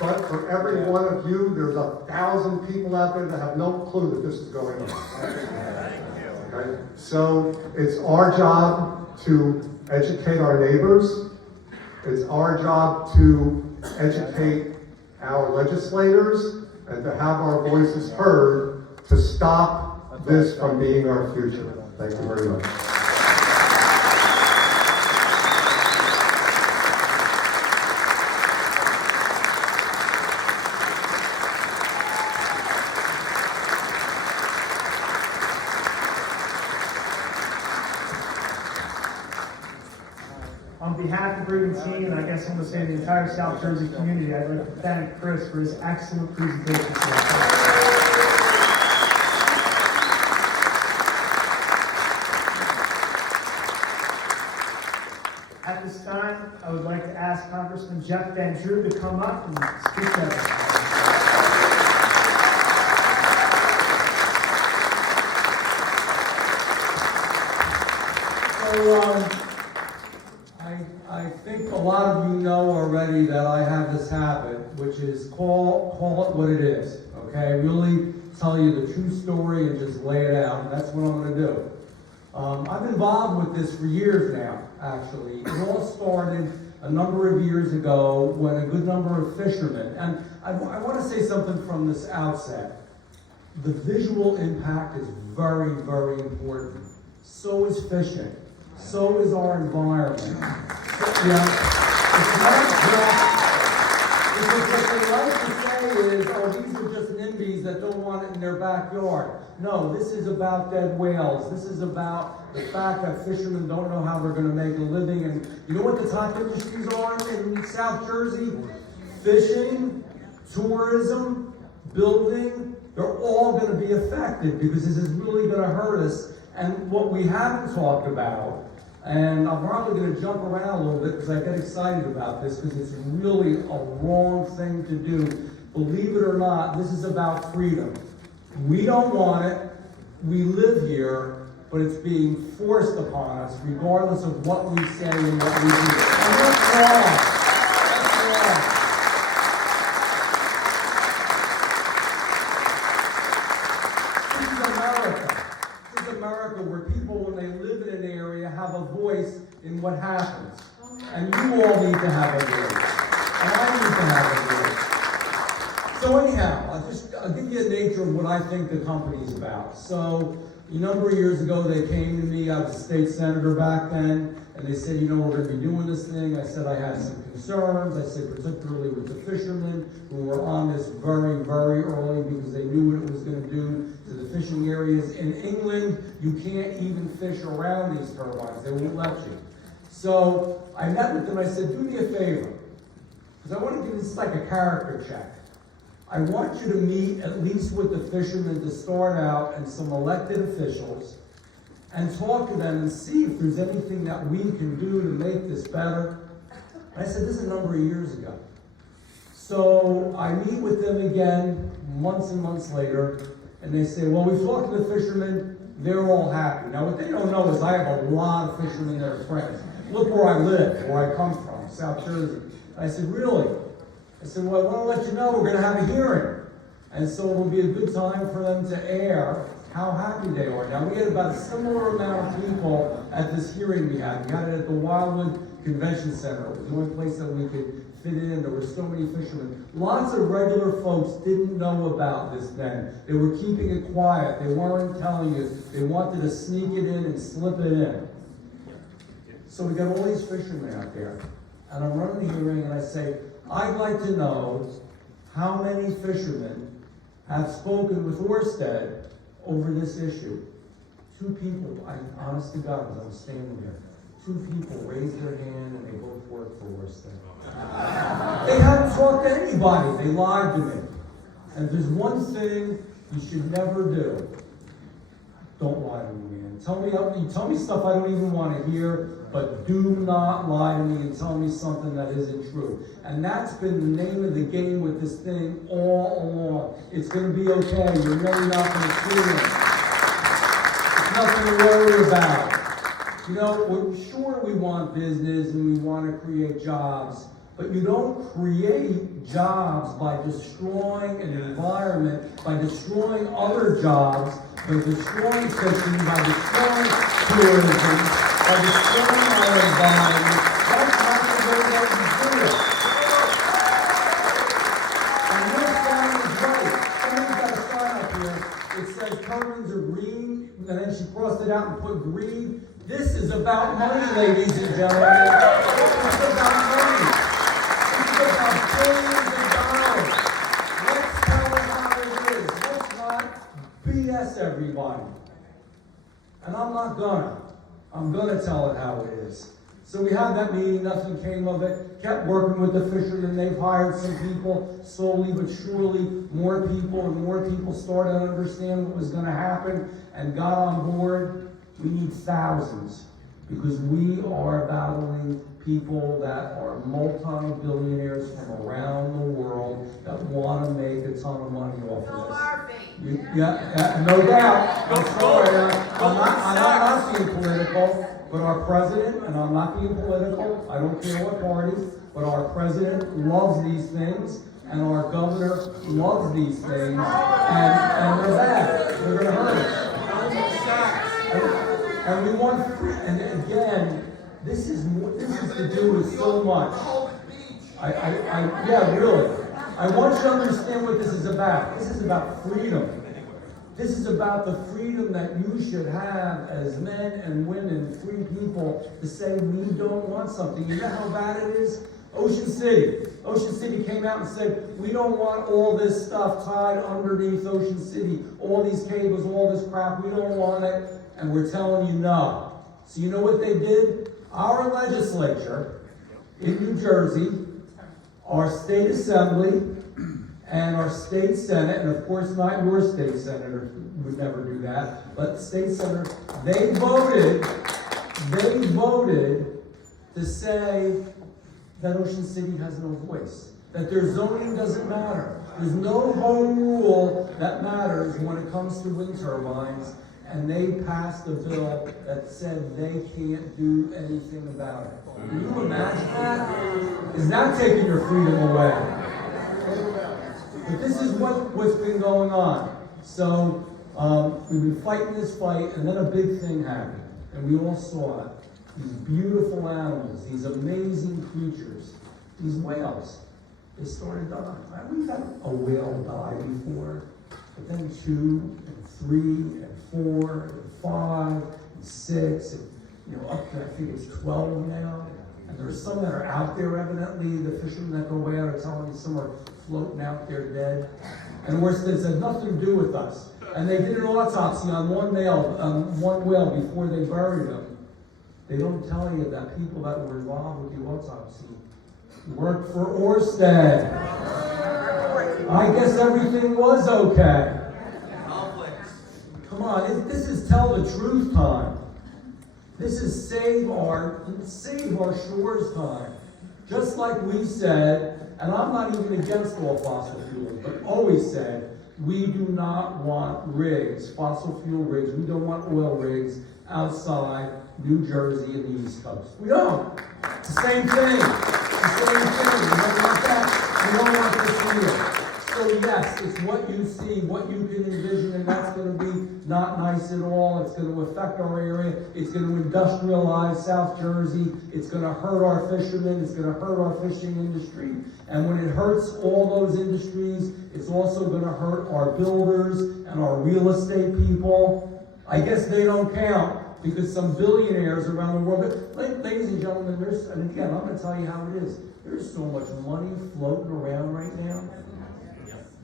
But for every one of you, there's 1,000 people out there that have no clue that this is going on. Okay? So it's our job to educate our neighbors. It's our job to educate our legislators and to have our voices heard to stop this from being our future. Thank you very much. On behalf of Brigantine, and I guess I'm going to say the entire South Jersey community, I'd like to thank Chris for his excellent presentation today. At this time, I would like to ask Congressman Jeff Van Drew to come up and speak to us. So, I think a lot of you know already that I have this habit, which is call it what it is, okay? Really tell you the true story and just lay it out, and that's what I'm going to do. I've been involved with this for years now, actually. It all started a number of years ago when a good number of fishermen, and I want to say something from this outset. The visual impact is very, very important. So is fishing. So is our environment. It's not just, because what they like to say is, oh, these are just NIMBYs that don't want it in their backyard. No, this is about dead whales. This is about the fact that fishermen don't know how they're going to make a living. And you know what the top industries are in South Jersey? Fishing, tourism, building. They're all going to be affected because this is really going to hurt us. And what we haven't talked about, and I'm probably going to jump around a little bit because I get excited about this because it's really a wrong thing to do. Believe it or not, this is about freedom. We don't want it. We live here, but it's being forced upon us regardless of what we say and what we do. And that's wrong. That's wrong. This is America. This is America where people, when they live in an area, have a voice in what happens. And you all need to have a voice. And I need to have a voice. So anyhow, I'll give you the nature of what I think the company's about. So a number of years ago, they came to me. I was a state senator back then, and they said, you know, we're going to be doing this thing. I said I had some concerns. I said particularly with the fishermen who were on this very, very early because they knew what it was going to do to the fishing areas. In England, you can't even fish around these turbines. They won't let you. So I met with them. I said, do me a favor, because I want to give this like a character check. I want you to meet at least with the fishermen to start out and some elected officials and talk to them and see if there's anything that we can do to make this better. And I said, this is a number of years ago. So I meet with them again months and months later, and they say, well, we've talked to the fishermen, they're all happy. Now, what they don't know is I have a lot of fishermen that are friends. Look where I live, where I come from, South Jersey. And I said, really? I said, well, I want to let you know we're going to have a hearing. And so it will be a good time for them to air how happy they are. Now, we had about a similar amount of people at this hearing we had. We had it at the Wildwood Convention Center. It was the only place that we could fit in. There were so many fishermen. Lots of regular folks didn't know about this then. They were keeping it quiet. They weren't telling you. They wanted to sneak it in and slip it in. So we got all these fishermen out there. And I'm running the hearing and I say, I'd like to know how many fishermen have spoken with Orsted over this issue. 2 people, honest to God, as I'm standing there, 2 people raised their hand and they both work for Orsted. They haven't talked to anybody. They lied to me. And if there's one thing you should never do, don't lie to me, man. You tell me stuff I don't even want to hear, but do not lie to me and tell me something that isn't true. And that's been the name of the game with this thing all along. It's going to be okay. You're really not going to see it. It's nothing to worry about. You know, we're sure we want business and we want to create jobs, but you don't create jobs by destroying an environment, by destroying other jobs, by destroying fishing, by destroying tourism, by destroying our environment. That's not the way that you do it. And your sign is right. Somebody's got a sign up here. It says turbines are green, and then she crossed it out and put green. This is about money, ladies and gentlemen. This is about money. This is about billions of dollars. Let's tell it how it is. Let's not BS everybody. And I'm not gonna. I'm gonna tell it how it is. So So we had that meeting, nothing came of it, kept working with the fishermen, they've hired some people, slowly but surely, more people started to understand what was gonna happen and got on board. We need thousands, because we are battling people that are multi-billionaires from around the world that wanna make a ton of money off of this. Yeah, no doubt. I'm sorry, I'm not being political. But our president, and I'm not being political, I don't care what party, but our president loves these things, and our governor loves these things, and they're bad. They're gonna hurt us. And we want, and again, this is to do with so much. Yeah, really. I want you to understand what this is about. This is about freedom. This is about the freedom that you should have as men and women, free people, to say we don't want something. You know how bad it is? Ocean City came out and said, we don't want all this stuff tied underneath Ocean City, all these cables, all this crap, we don't want it, and we're telling you no. So you know what they did? Our legislature in New Jersey, our state assembly, and our state senate, and of course not your state senator would never do that, but state senator, they voted to say that Ocean City has no voice, that their zoning doesn't matter. There's no home rule that matters when it comes to wind turbines, and they passed a bill that said they can't do anything about it. Can you imagine that? Is that taking your freedom away? But this is what's been going on. So we've been fighting this fight, and then a big thing happened, and we all saw it. These beautiful animals, these amazing creatures, these whales, they started dying. We've had a whale die before, but then 2, and 3, and 4, and 5, and 6, and up to I think it's 12 now. And there's some that are out there evidently. The fishermen that go away out are telling me some are floating out there dead. And worse, this had nothing to do with us. And they did an autopsy on one whale before they buried him. They don't tell you that people that were involved with the autopsy worked for Orsted. I guess everything was okay. Come on, this is tell the truth time. This is save our shores time. Just like we said, and I'm not even against all fossil fuels, but always said, we do not want rigs, fossil fuel rigs. We don't want oil rigs outside New Jersey and the East Coast. We don't. It's the same thing. It's the same thing. We don't want that. We don't want this either. So yes, it's what you see, what you can envision, and that's going to be not nice at all. It's going to affect our area. It's going to industrialize South Jersey. It's going to hurt our fishermen. It's going to hurt our fishing industry. And when it hurts all those industries, it's also going to hurt our builders and our real estate people. I guess they don't count because some billionaires around the world, but ladies and gentlemen, and again, I'm going to tell you how it is. There's so much money floating around right now.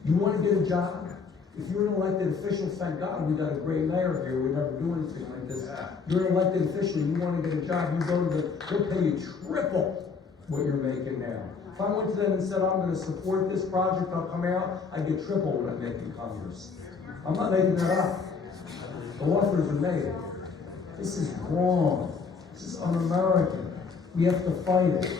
You want to get a job? If you're an elected official, thank God we got a great mayor here. We never do anything like this. You're an elected official, you want to get a job, you go to they'll pay you triple what you're making now. If I went to them and said, I'm going to support this project, I'll come out, I get triple what I make in Congress. I'm not making that up. The offers are made. This is wrong. This is un-American. We have to fight it.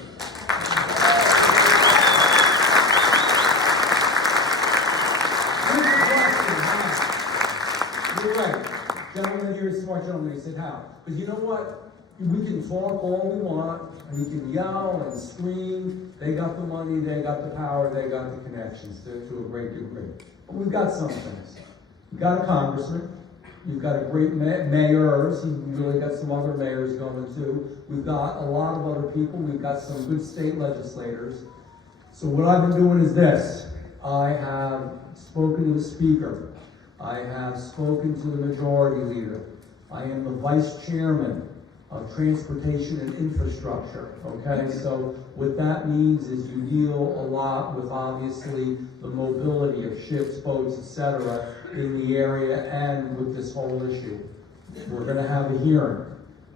You're right. Gentlemen, you're a smart gentleman. He said, how? But you know what? We can talk all we want, and we can yell and scream. They got the money, they got the power, they got the connections to a great degree. But we've got some things. We've got a congressman. We've got a great mayors. We've really got some other mayors going too. We've got a lot of other people. We've got some good state legislators. So what I've been doing is this. I have spoken to the speaker. I have spoken to the majority leader. I am the vice chairman of transportation and infrastructure. Okay, so what that means is you deal a lot with obviously the mobility of ships, boats, etc. in the area and with this whole issue. We're going to have a hearing.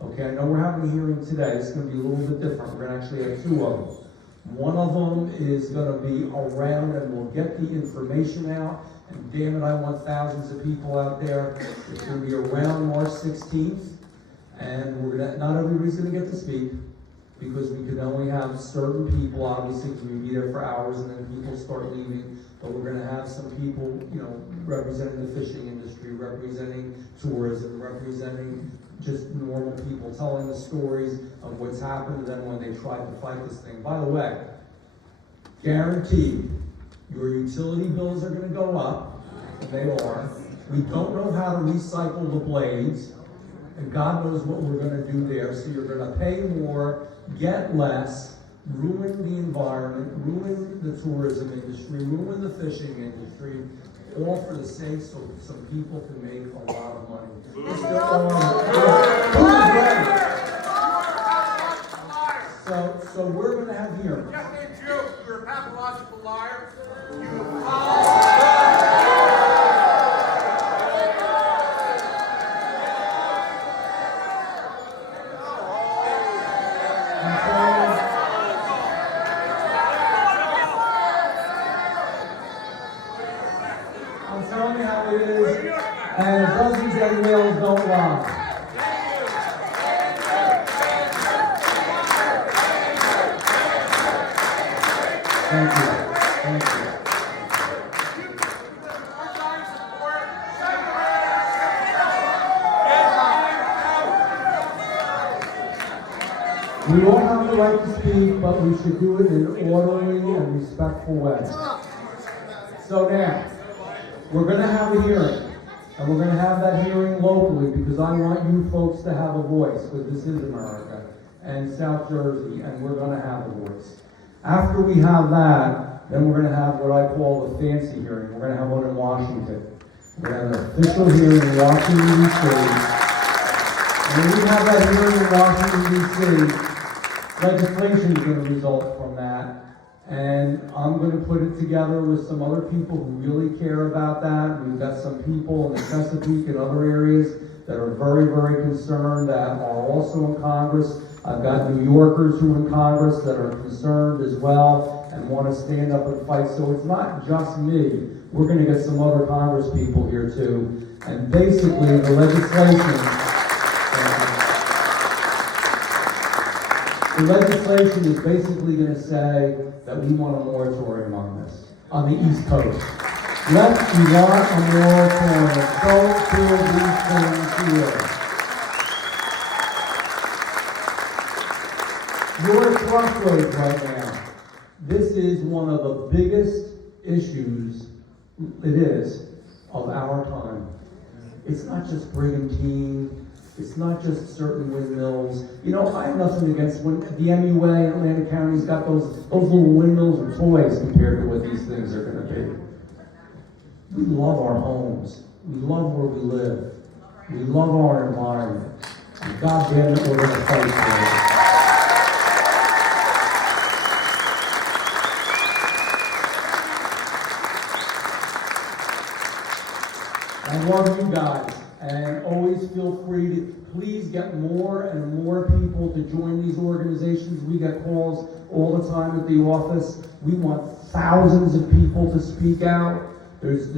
Okay, I know we're having a hearing today. It's going to be a little bit different. We're going to actually have two of them. One of them is going to be around, and we'll get the information out. And damn it, I want thousands of people out there. It's going to be around March 16th, and not everybody's going to get to speak, because we can only have certain people, obviously, because we be there for hours and then people start leaving. But we're going to have some people, representing the fishing industry, representing tourism, representing just normal people, telling the stories of what's happened to them when they tried to fight this thing. By the way, guaranteed, your utility bills are going to go up. They are. We don't know how to recycle the blades, and God knows what we're going to do there. So you're going to pay more, get less, ruin the environment, ruin the tourism industry, ruin the fishing industry, all for the sake so some people can make a lot of money. Who's ready? So we're going to have hearings. Just ain't true. You're a pathological liar. I'm telling you how it is, and dozens and whales don't lie. Thank you. Thank you. We all have the right to speak, but we should do it in an orderly and respectful way. So now, we're going to have a hearing, and we're going to have that hearing locally, because I want you folks to have a voice, because this is America, and South Jersey, and we're going to have a voice. After we have that, then we're going to have what I call the fancy hearing. We're going to have one in Washington. We're going to have an official hearing in Washington, D.C. And when we have that hearing in Washington, D.C., legislation is going to result from that. And I'm going to put it together with some other people who really care about that. We've got some people in the Chesapeake and other areas that are very, very concerned, that are also in Congress. I've got New Yorkers who are in Congress that are concerned as well and want to stand up and fight. So it's not just me. We're going to get some other Congress people here too. And basically the legislation is basically going to say that we want a moratorium on this, on the East Coast. Let's want a moratorium. Don't build these things here. You're at crossroads right now. This is one of the biggest issues, it is, of our time. It's not just brigantine. It's not just certain windmills. I have nothing against when the MUA in Atlantic County's got those little windmills and toys compared to what these things are going to be. We love our homes. We love where we live. We love our environment. And God damn it, we're going to fight for it. I love you guys, and always feel free to please get more and more people to join these organizations. We get calls all the time at the office. We want thousands of people to speak out. There's a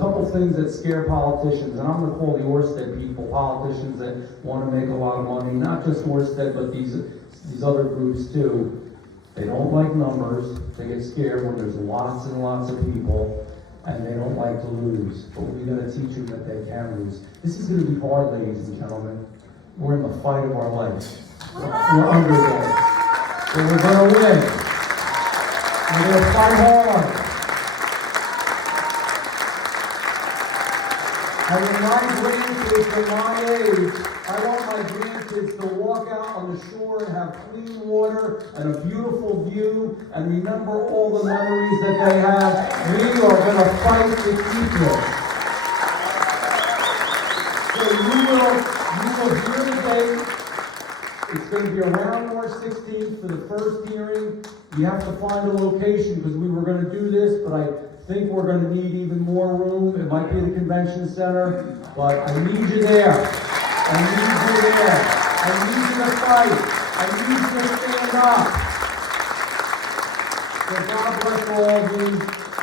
couple things that scare politicians, and I'm going to call the Orsted people politicians that want to make a lot of money. Not just Orsted, but these other groups too. They don't like numbers. They get scared when there's lots and lots of people. And they don't like to lose, but we're going to teach them that they can lose. This is going to be hard, ladies and gentlemen. We're in the fight of our life. We're underdogs. But we're going to win. We're going to fight hard. And when my grandkids are my age, I want my grandkids to walk out on the shore and have clean water and a beautiful view and remember all the memories that they have. We are going to fight to keep it. So you will hear the date. It's going to be around March 16th for the first hearing. You have to find a location because we were going to do this, but I think we're going to need even more room. It might be the convention center, but I need you there. I need you there. I need you to fight. I need you to stand up. So God bless all of you.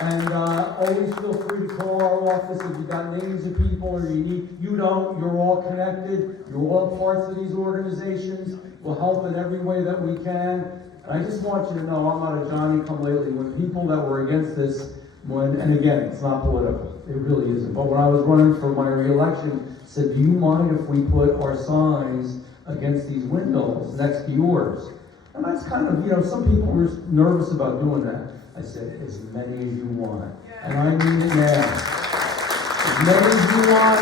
And always feel free to call our office if you got names of people or you don't, you're all connected. You're all parts of these organizations. We'll help in every way that we can. And I just want you to know I'm not a Johnny-come-lately. When people that were against this, and again, it's not political. It really isn't. But when I was running for my re-election, said, do you mind if we put our signs against these windmills next to yours? And that's kind of, some people were nervous about doing that. I said, as many as you want. And I mean it now. As many as you want.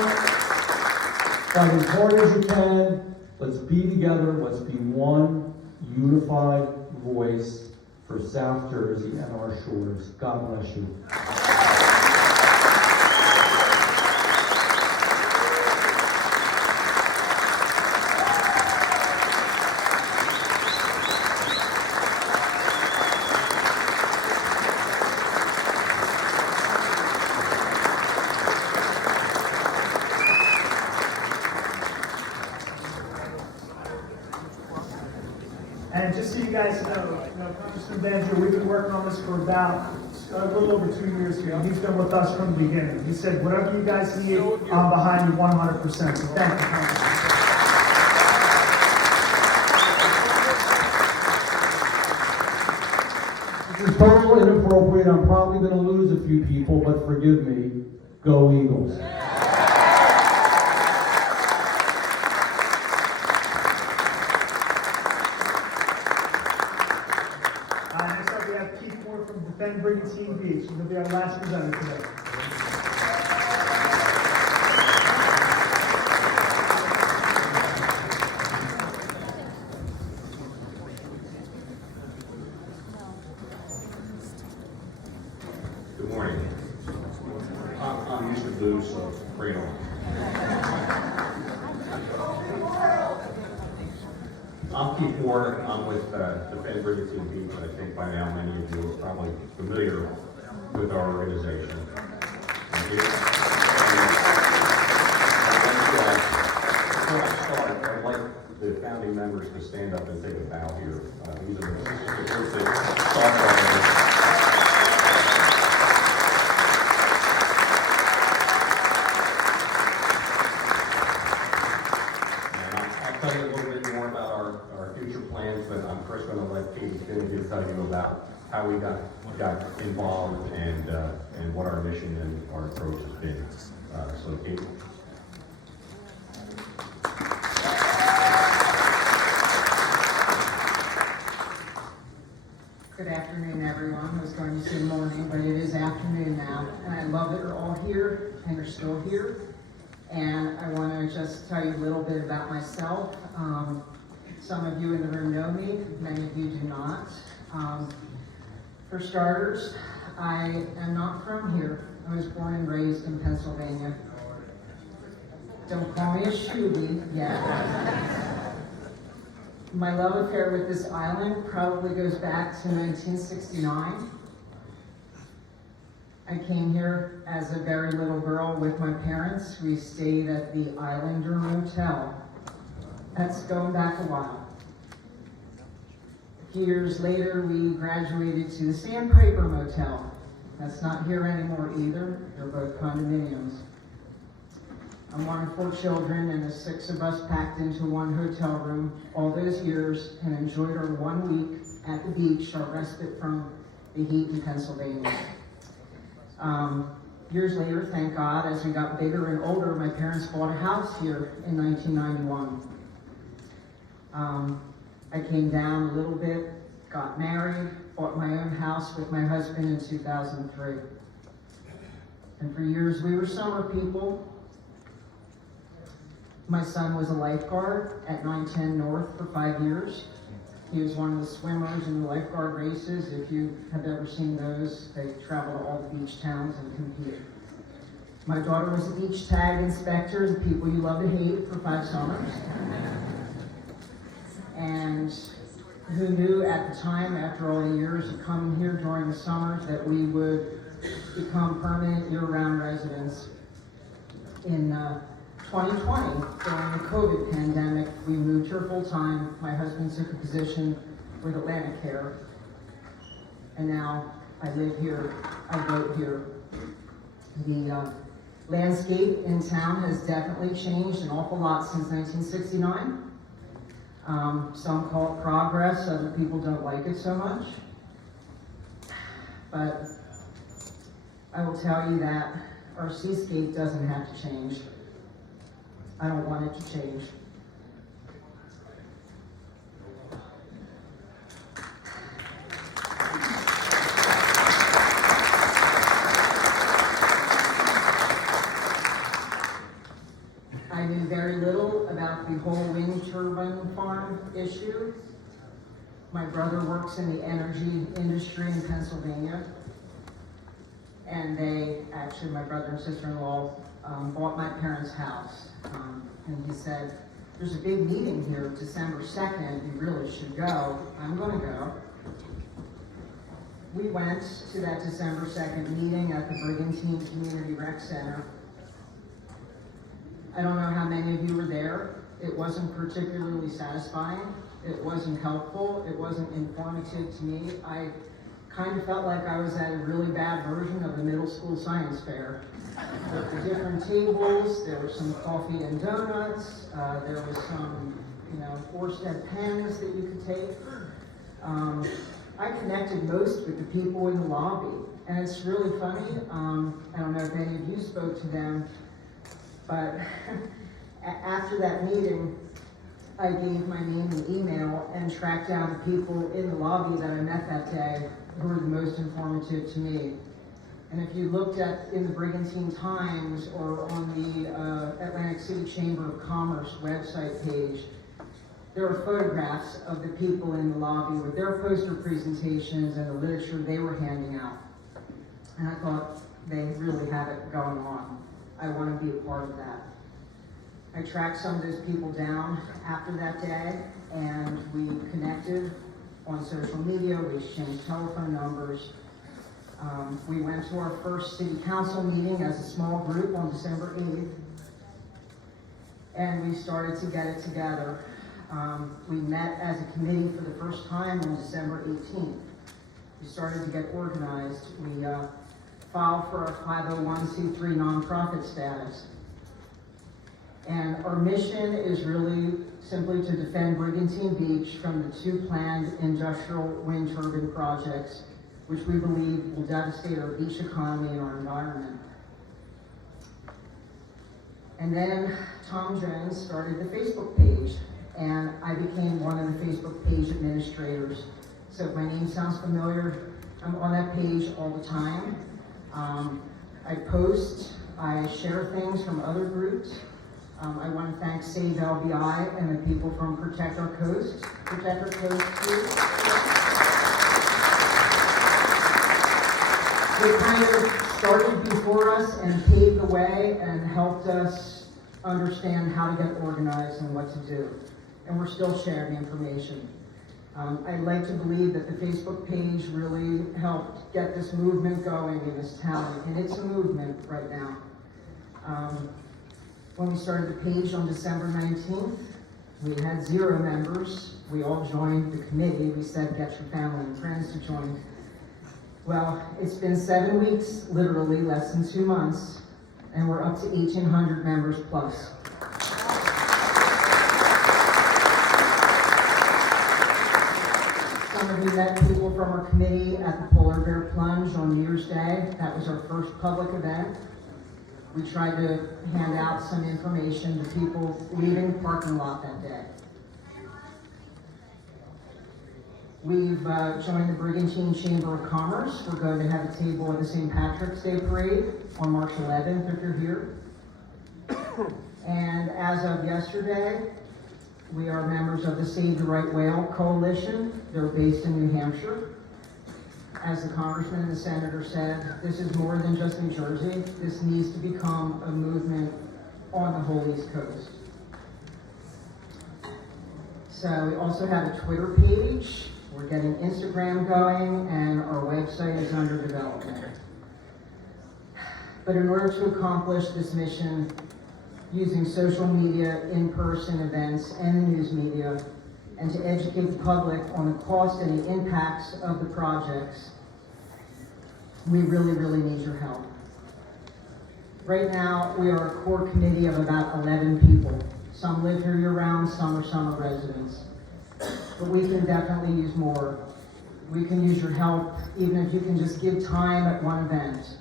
Fight as hard as you can. Let's be together. Let's be one unified voice for South Jersey and our shores. God bless you. And just so you guys know, Congressman Banjo, we've been working on this for about a little over 2 years here. He's been with us from the beginning. He said, whatever you guys need, I'm behind you 100%. So thank you, Congressman. This is totally inappropriate. I'm probably going to lose a few people, but forgive me. Go Eagles. Next up, we have Keith Moore from Defend Brigantine Beach. He'll be our last presenter today. Good morning. I'm Mr. Blue, so bring it on. I'm Keith Moore. I'm with Defend Brigantine Beach. I think by now many of you are probably familiar with our organization. Thank you. Before I start, I'd like the founding members to stand up and take a bow here. These are the folks that started our tell you a little bit more about our future plans, but I'm first going to let Katie Finnegan tell you about how we got involved and what our mission and our approach has been. So, Katie. Good afternoon, everyone. I was going to say morning, but it is afternoon now, and I love that you're all here and you're still here. And I want to just tell you a little bit about myself. Some of you in the room know me, many of you do not. For starters, I am not from here. I was born and raised in Pennsylvania. Don't call me a shooby yet. My love affair with this island probably goes back to 1969. I came here as a very little girl with my parents. We stayed at the Islander Motel. That's going back a while. A few years later, we graduated to the Sandpiper Motel. That's not here anymore either. They're both condominiums. I'm one of 4 children, and the 6 of us packed into one hotel room all those years and enjoyed our 1 week at the beach, our respite from the heat in Pennsylvania. Years later, thank God, as we got bigger and older, my parents bought a house here in 1991. I came down a little bit, got married, bought my own house with my husband in 2003. And for years, we were summer people. My son was a lifeguard at 910 North for 5 years. He was one of the swimmers in the lifeguard races. If you have ever seen those, they travel to all the beach towns and compete. My daughter was a beach tag inspector, the people you love to hate, for 5 summers. And who knew at the time, after all the years of coming here during the summers, that we would become permanent year-round residents. In 2020, during the COVID pandemic, we moved here full-time. My husband took a position with Atlantic Care, and now I live here, I vote here. The landscape in town has definitely changed an awful lot since 1969. Some call it progress, other people don't like it so much. But I will tell you that our seascape doesn't have to change. I don't want it to change. I knew very little about the whole wind turbine farm issue. My brother works in the energy industry in Pennsylvania. And my brother and sister-in-law bought my parents' house. And he said, there's a big meeting here December 2nd, you really should go. I'm gonna go. We went to that December 2nd meeting at the Brigantine Community Rec Center. I don't know how many of you were there. It wasn't particularly satisfying. It wasn't helpful. It wasn't informative to me. I kind of felt like I was at a really bad version of the middle school science fair. With the different tables, there were some coffee and donuts, there was some, Orsted pens that you could take. I connected most with the people in the lobby, and it's really funny. I don't know if any of you spoke to them, but after that meeting, I gave my name and email and tracked down the people in the lobby that I met that day who were the most informative to me. And if you looked in the Brigantine Times or on the Atlantic City Chamber of Commerce website page, there are photographs of the people in the lobby with their poster presentations and the literature they were handing out. And I thought, they really have it going on. I want to be a part of that. I tracked some of those people down after that day, and we connected on social media, we exchanged telephone numbers. We went to our first city council meeting as a small group on December 8th, and we started to get it together. We met as a committee for the first time on December 18th. We started to get organized. We filed for our 501c3 nonprofit status. And our mission is really simply to defend Brigantine Beach from the 2 planned industrial wind turbine projects, which we believe will devastate our beach economy and our environment. And then Tom Jones started the Facebook page, and I became one of the Facebook page administrators. So if my name sounds familiar, I'm on that page all the time. I post, I share things from other groups. I want to thank Save LBI and the people from Protect Our Coast. Protect Our Coast too. They kind of started before us and paved the way and helped us understand how to get organized and what to do. And we're still sharing information. I'd like to believe that the Facebook page really helped get this movement going in this town, and it's a movement right now. When we started the page on December 19th, we had 0 members. We all joined the committee. We said, get your family and friends to join. Well, it's been 7 weeks, literally less than 2 months, and we're up to 1,800 members plus. Some of you met people from our committee at the Polar Bear Plunge on New Year's Day. That was our first public event. We tried to hand out some information to people leaving the parking lot that day. We've joined the Brigantine Chamber of Commerce. We're going to have a table at the St. Patrick's Day Parade on March 11th if you're here. And as of yesterday, we are members of the Save the Right Whale Coalition. They're based in New Hampshire. As the congressman and the senator said, this is more than just New Jersey. This needs to become a movement on the whole East Coast. So we also have a Twitter page. We're getting Instagram going, and our website is under development. But in order to accomplish this mission, using social media, in-person events, and the news media, and to educate the public on the cost and the impacts of the projects, we really, really need your help. Right now, we are a core committee of about 11 people. Some live here year-round, some are summer residents. But we can definitely use more. We can use your help, even if you can just give time at one event.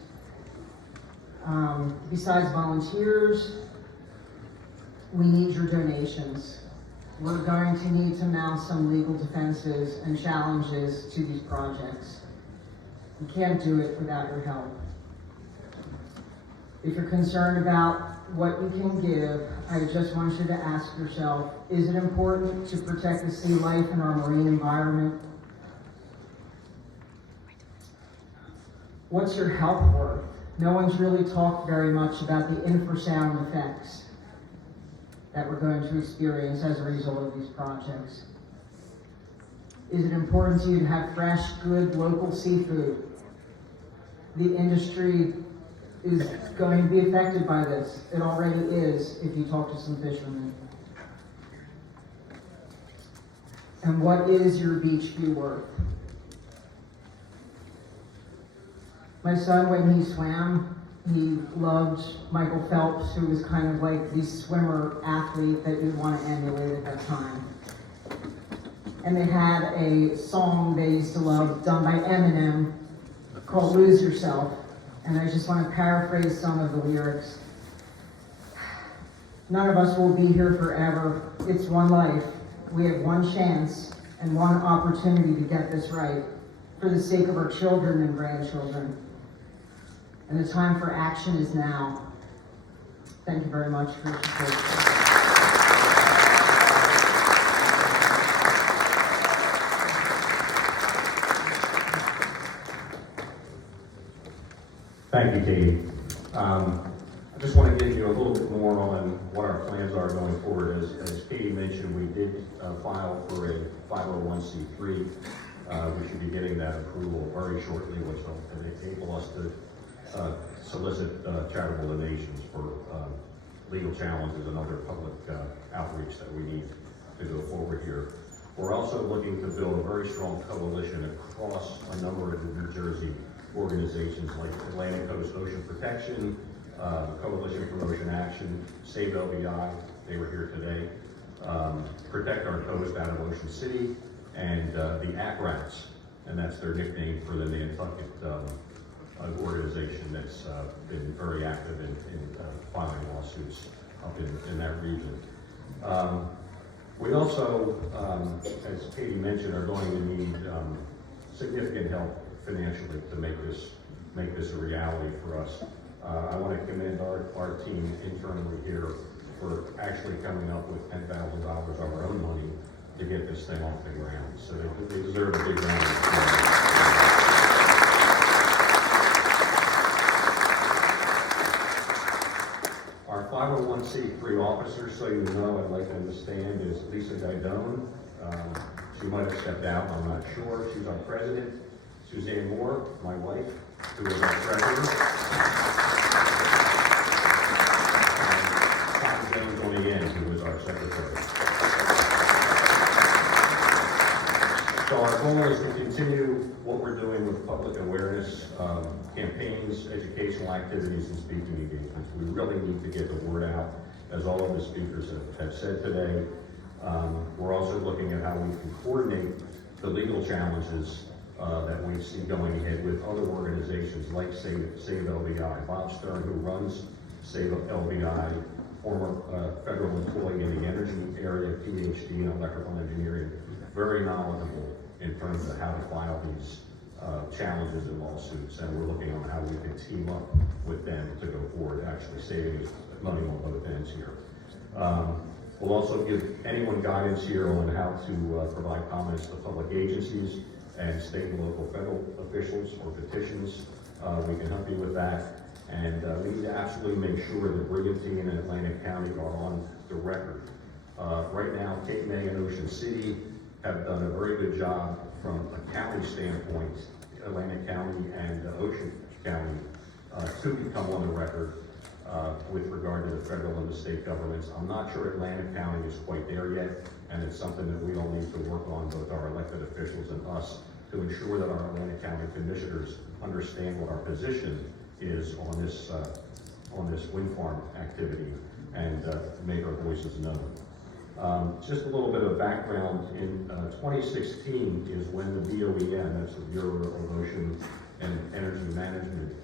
Besides volunteers, we need your donations. We're going to need to mount some legal defenses and challenges to these projects. We can't do it without your help. If you're concerned about what you can give, I just want you to ask yourself, is it important to protect the sea life in our marine environment? What's your health worth? No one's really talked very much about the infrasound effects that we're going to experience as a result of these projects. Is it important to you to have fresh, good, local seafood? The industry is going to be affected by this. It already is if you talk to some fishermen. And what is your beach view worth? My son, when he swam, he loved Michael Phelps, who was kind of like the swimmer athlete that you'd want to emulate at that time. And they had a song they used to love done by Eminem called Lose Yourself. And I just want to paraphrase some of the lyrics. None of us will be here forever. It's one life. We have one chance and one opportunity to get this right for the sake of our children and grandchildren. And the time for action is now. Thank you very much for your support. Thank you, Katie. I just want to give you a little bit more on what our plans are going forward. As Katie mentioned, we did file for a 501c3. We should be getting that approval very shortly, which will enable us to solicit charitable donations for legal challenges and other public outreach that we need to go forward here. We're also looking to build a very strong coalition across a number of New Jersey organizations like Atlantic Coast Ocean Protection, Coalition for Ocean Action, Save LBI, they were here today, Protect Our Coast out of Ocean City, and the ACRATs, and that's their nickname for the Nantucket organization that's been very active in filing lawsuits up in that region. We also, as Katie mentioned, are going to need significant help financially to make this a reality for us. I want to commend our team internally here for actually coming up with $10,000 of our own money to get this thing off the ground. So they deserve a big round of applause. Our 501c3 officer, so you know, I'd like to understand, is Lisa Gaidone. She might have stepped out, I'm not sure. She's our president. Suzanne Moore, my wife, who is our treasurer. And Tom Jones on the end, who is our secretary. So our goal is to continue what we're doing with public awareness, campaigns, educational activities, and speaking engagements. We really need to get the word out, as all of the speakers have said today. We're also looking at how we can coordinate the legal challenges that we see going ahead with other organizations like Save LBI. Bob Stern, who runs Save LBI, former federal employee in the energy area, PhD in electrical engineering, very knowledgeable in terms of how to file these challenges and lawsuits, and we're looking on how we can team up with them to go forward, actually saving us money on both ends here. We'll also give anyone guidance here on how to provide comments to public agencies and state and local federal officials or petitions. We can help you with that. And we need to absolutely make sure that Brigantine and Atlantic County are on the record. Right now, Cape May and Ocean City have done a very good job from a county standpoint, Atlantic County and Ocean County, to become on the record. with regard to the federal and the state governments. I'm not sure Atlantic County is quite there yet, and it's something that we all need to work on, both our elected officials and us, to ensure that our Atlantic County commissioners understand what our position is on this wind farm activity and make our voices known. Just a little bit of background, in 2016 is when the BOEM, that's the Bureau of Ocean and Energy Management,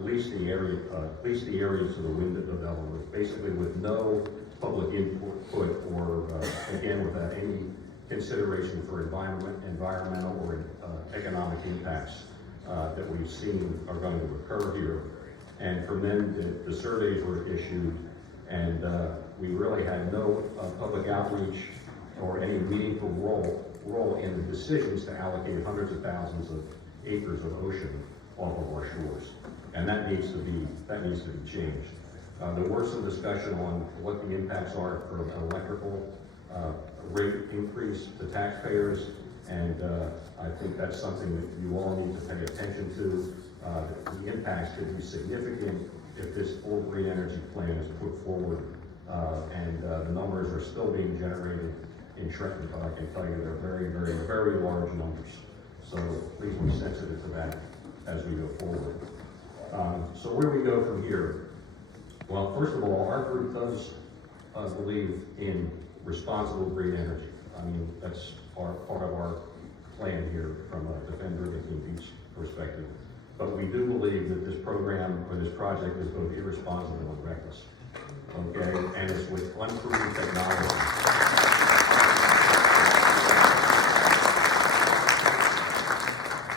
leased the areas of the wind development, basically with no public input or, again, without any consideration for environmental or economic impacts that we've seen are going to occur here. And from then, the surveys were issued, and we really had no public outreach or any meaningful role in the decisions to allocate hundreds of thousands of acres of ocean off of our shores. And that needs to be changed. There was some discussion on what the impacts are for an electrical rate increase to taxpayers, and I think that's something that you all need to pay attention to. The impacts could be significant if this full green energy plan is put forward, and the numbers are still being generated in Trenton, but I can tell you they're very, very, very large numbers. So please be sensitive to that as we go forward. So where do we go from here? Well, first of all, our group does believe in responsible green energy. I mean, that's part of our plan here from a Defend Brigantine Beach perspective. But we do believe that this program or this project is both irresponsible and reckless. Okay, and it's with unproven technology.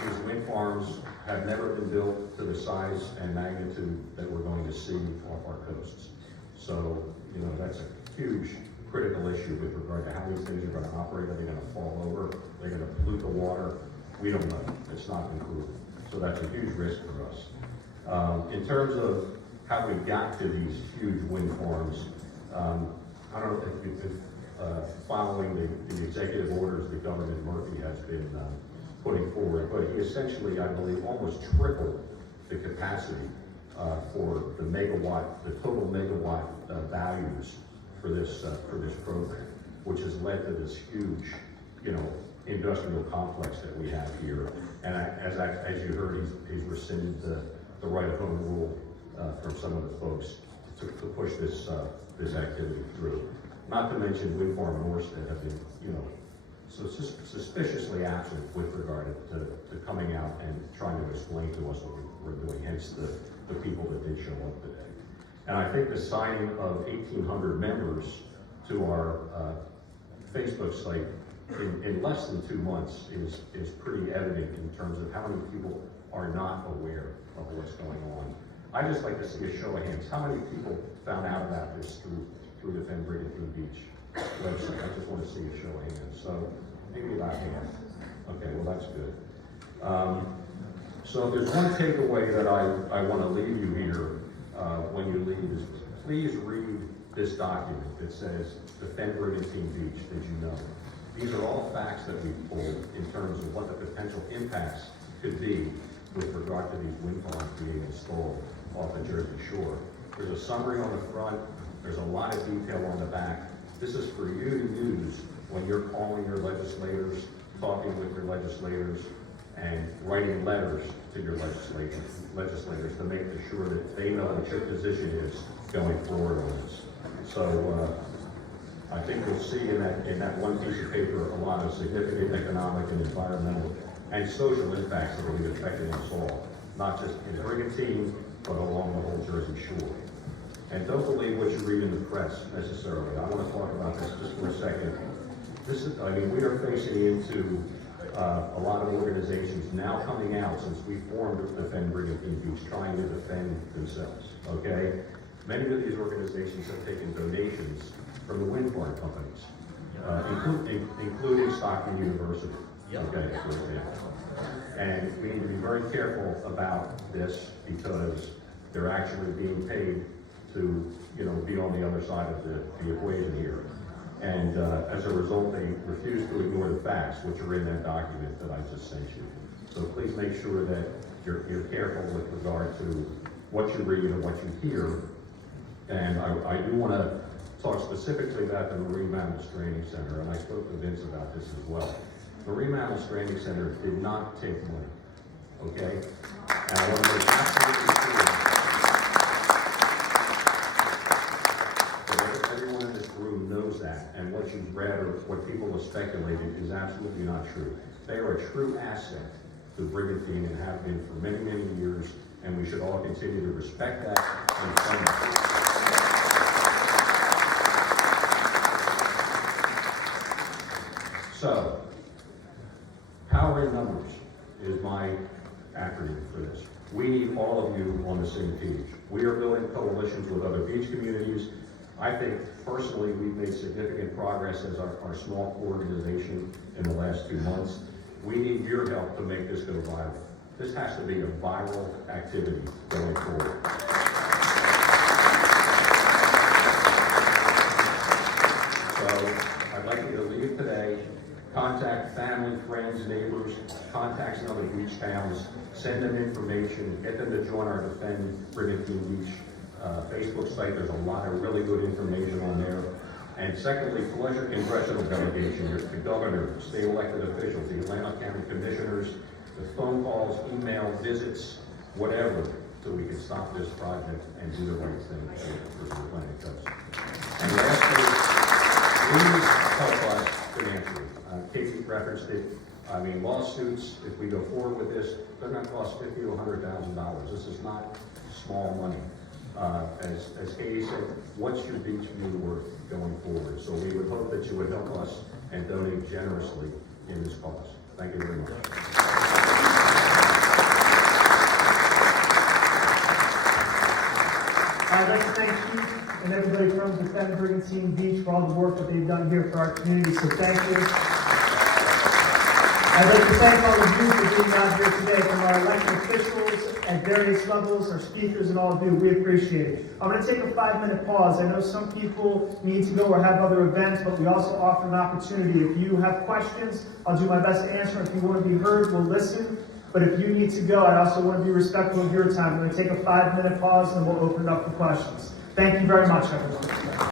These wind farms have never been built to the size and magnitude that we're going to see off our coasts. So, you know, that's a huge critical issue with regard to how these things are going to operate. Are they going to fall over? Are they going to pollute the water? We don't know. It's not been proven. So that's a huge risk for us. In terms of how we got to these huge wind farms, I don't know if you've been following the executive orders that Governor Murphy has been putting forward, but he essentially, I believe, almost tripled the capacity for the total megawatt values for this program, which has led to this huge, you know, industrial complex that we have here. And as you heard, he's rescinded the right of home rule from some of the folks to push this activity through. Not to mention wind farm Norstead have been, you know, so suspiciously absent with regard to coming out and trying to explain to us what we're doing, hence the people that did show up today. And I think the signing of 1,800 members to our Facebook site in less than 2 months is pretty evident in terms of how many people are not aware of what's going on. I just like to see a show of hands. How many people found out about this through the Defend Brigantine Beach website? I just want to see a show of hands. So maybe about half. Okay, well that's good. So if there's one takeaway that I want to leave you here when you leave is please read this document that says Defend Brigantine Beach. Did you know? These are all facts that we've pulled in terms of what the potential impacts could be with regard to these wind farms being installed off the Jersey Shore. There's a summary on the front. There's a lot of detail on the back. This is for you to use when you're calling your legislators, talking with your legislators, and writing letters to your legislators to make sure that they know what your position is going forward on this. So I think you'll see in that one piece of paper a lot of significant economic and environmental and social impacts that will be affecting us all, not just in Brigantine, but along the whole Jersey Shore. And don't believe what you read in the press necessarily. I want to talk about this just for a second. We are facing into a lot of organizations now coming out since we formed Defend Brigantine Beach, trying to defend themselves, okay? Many of these organizations have taken donations from the wind farm companies, including Stockton University, okay, for example. And we need to be very careful about this because they're actually being paid to, you know, be on the other side of the equation here. And as a result, they refuse to ignore the facts, which are in that document that I just sent you. So please make sure that you're careful with regard to what you read and what you hear. And I do want to talk specifically about the Marine Mammals Training Center, and I spoke to Vince about this as well. Marine Mammals Training Center did not take money, okay? And I want to make absolutely clear that everyone in this room knows that, and what you've read or what people have speculated is absolutely not true. They are a true asset to the brigantine and have been for many, many years, and we should all continue to respect that and fund it. So, power in numbers is my acronym for this. We need all of you on the same page. We are building coalitions with other beach communities. I think personally we've made significant progress as our small organization in the last 2 months. We need your help to make this go viral. This has to be a viral activity going forward. So I'd like you to leave today, contact family, friends, neighbors, contacts in other beach towns, send them information, get them to join our Defend Brigantine Beach Facebook site. There's a lot of really good information on there. And secondly, pledge your congressional delegation, the governor, state elected officials, the Atlanta County commissioners, the phone calls, email, visits, whatever, so we can stop this project and do the right thing for the Atlantic coast. And lastly, please help us financially. Casey referenced it. I mean, lawsuits, if we go forward with this, they're going to cost $50,000 to $100,000. This is not small money. As Katie said, what's your beach view worth going forward? So we would hope that you would help us and donate generously in this cause. Thank you very much. I'd like to thank Keith and everybody from Defend Brigantine Beach for all the work that they've done here for our community, so thank you. I'd like to thank all of you for being out here today, from our elected officials at various levels, our speakers, and all of you. We appreciate it. I'm going to take a 5-minute pause. I know some people need to go or have other events, but we also offer an opportunity. If you have questions, I'll do my best to answer. If you want to be heard, we'll listen. But if you need to go, I also want to be respectful of your time. I'm going to take a 5-minute pause, and we'll open it up for questions. Thank you very much, everyone.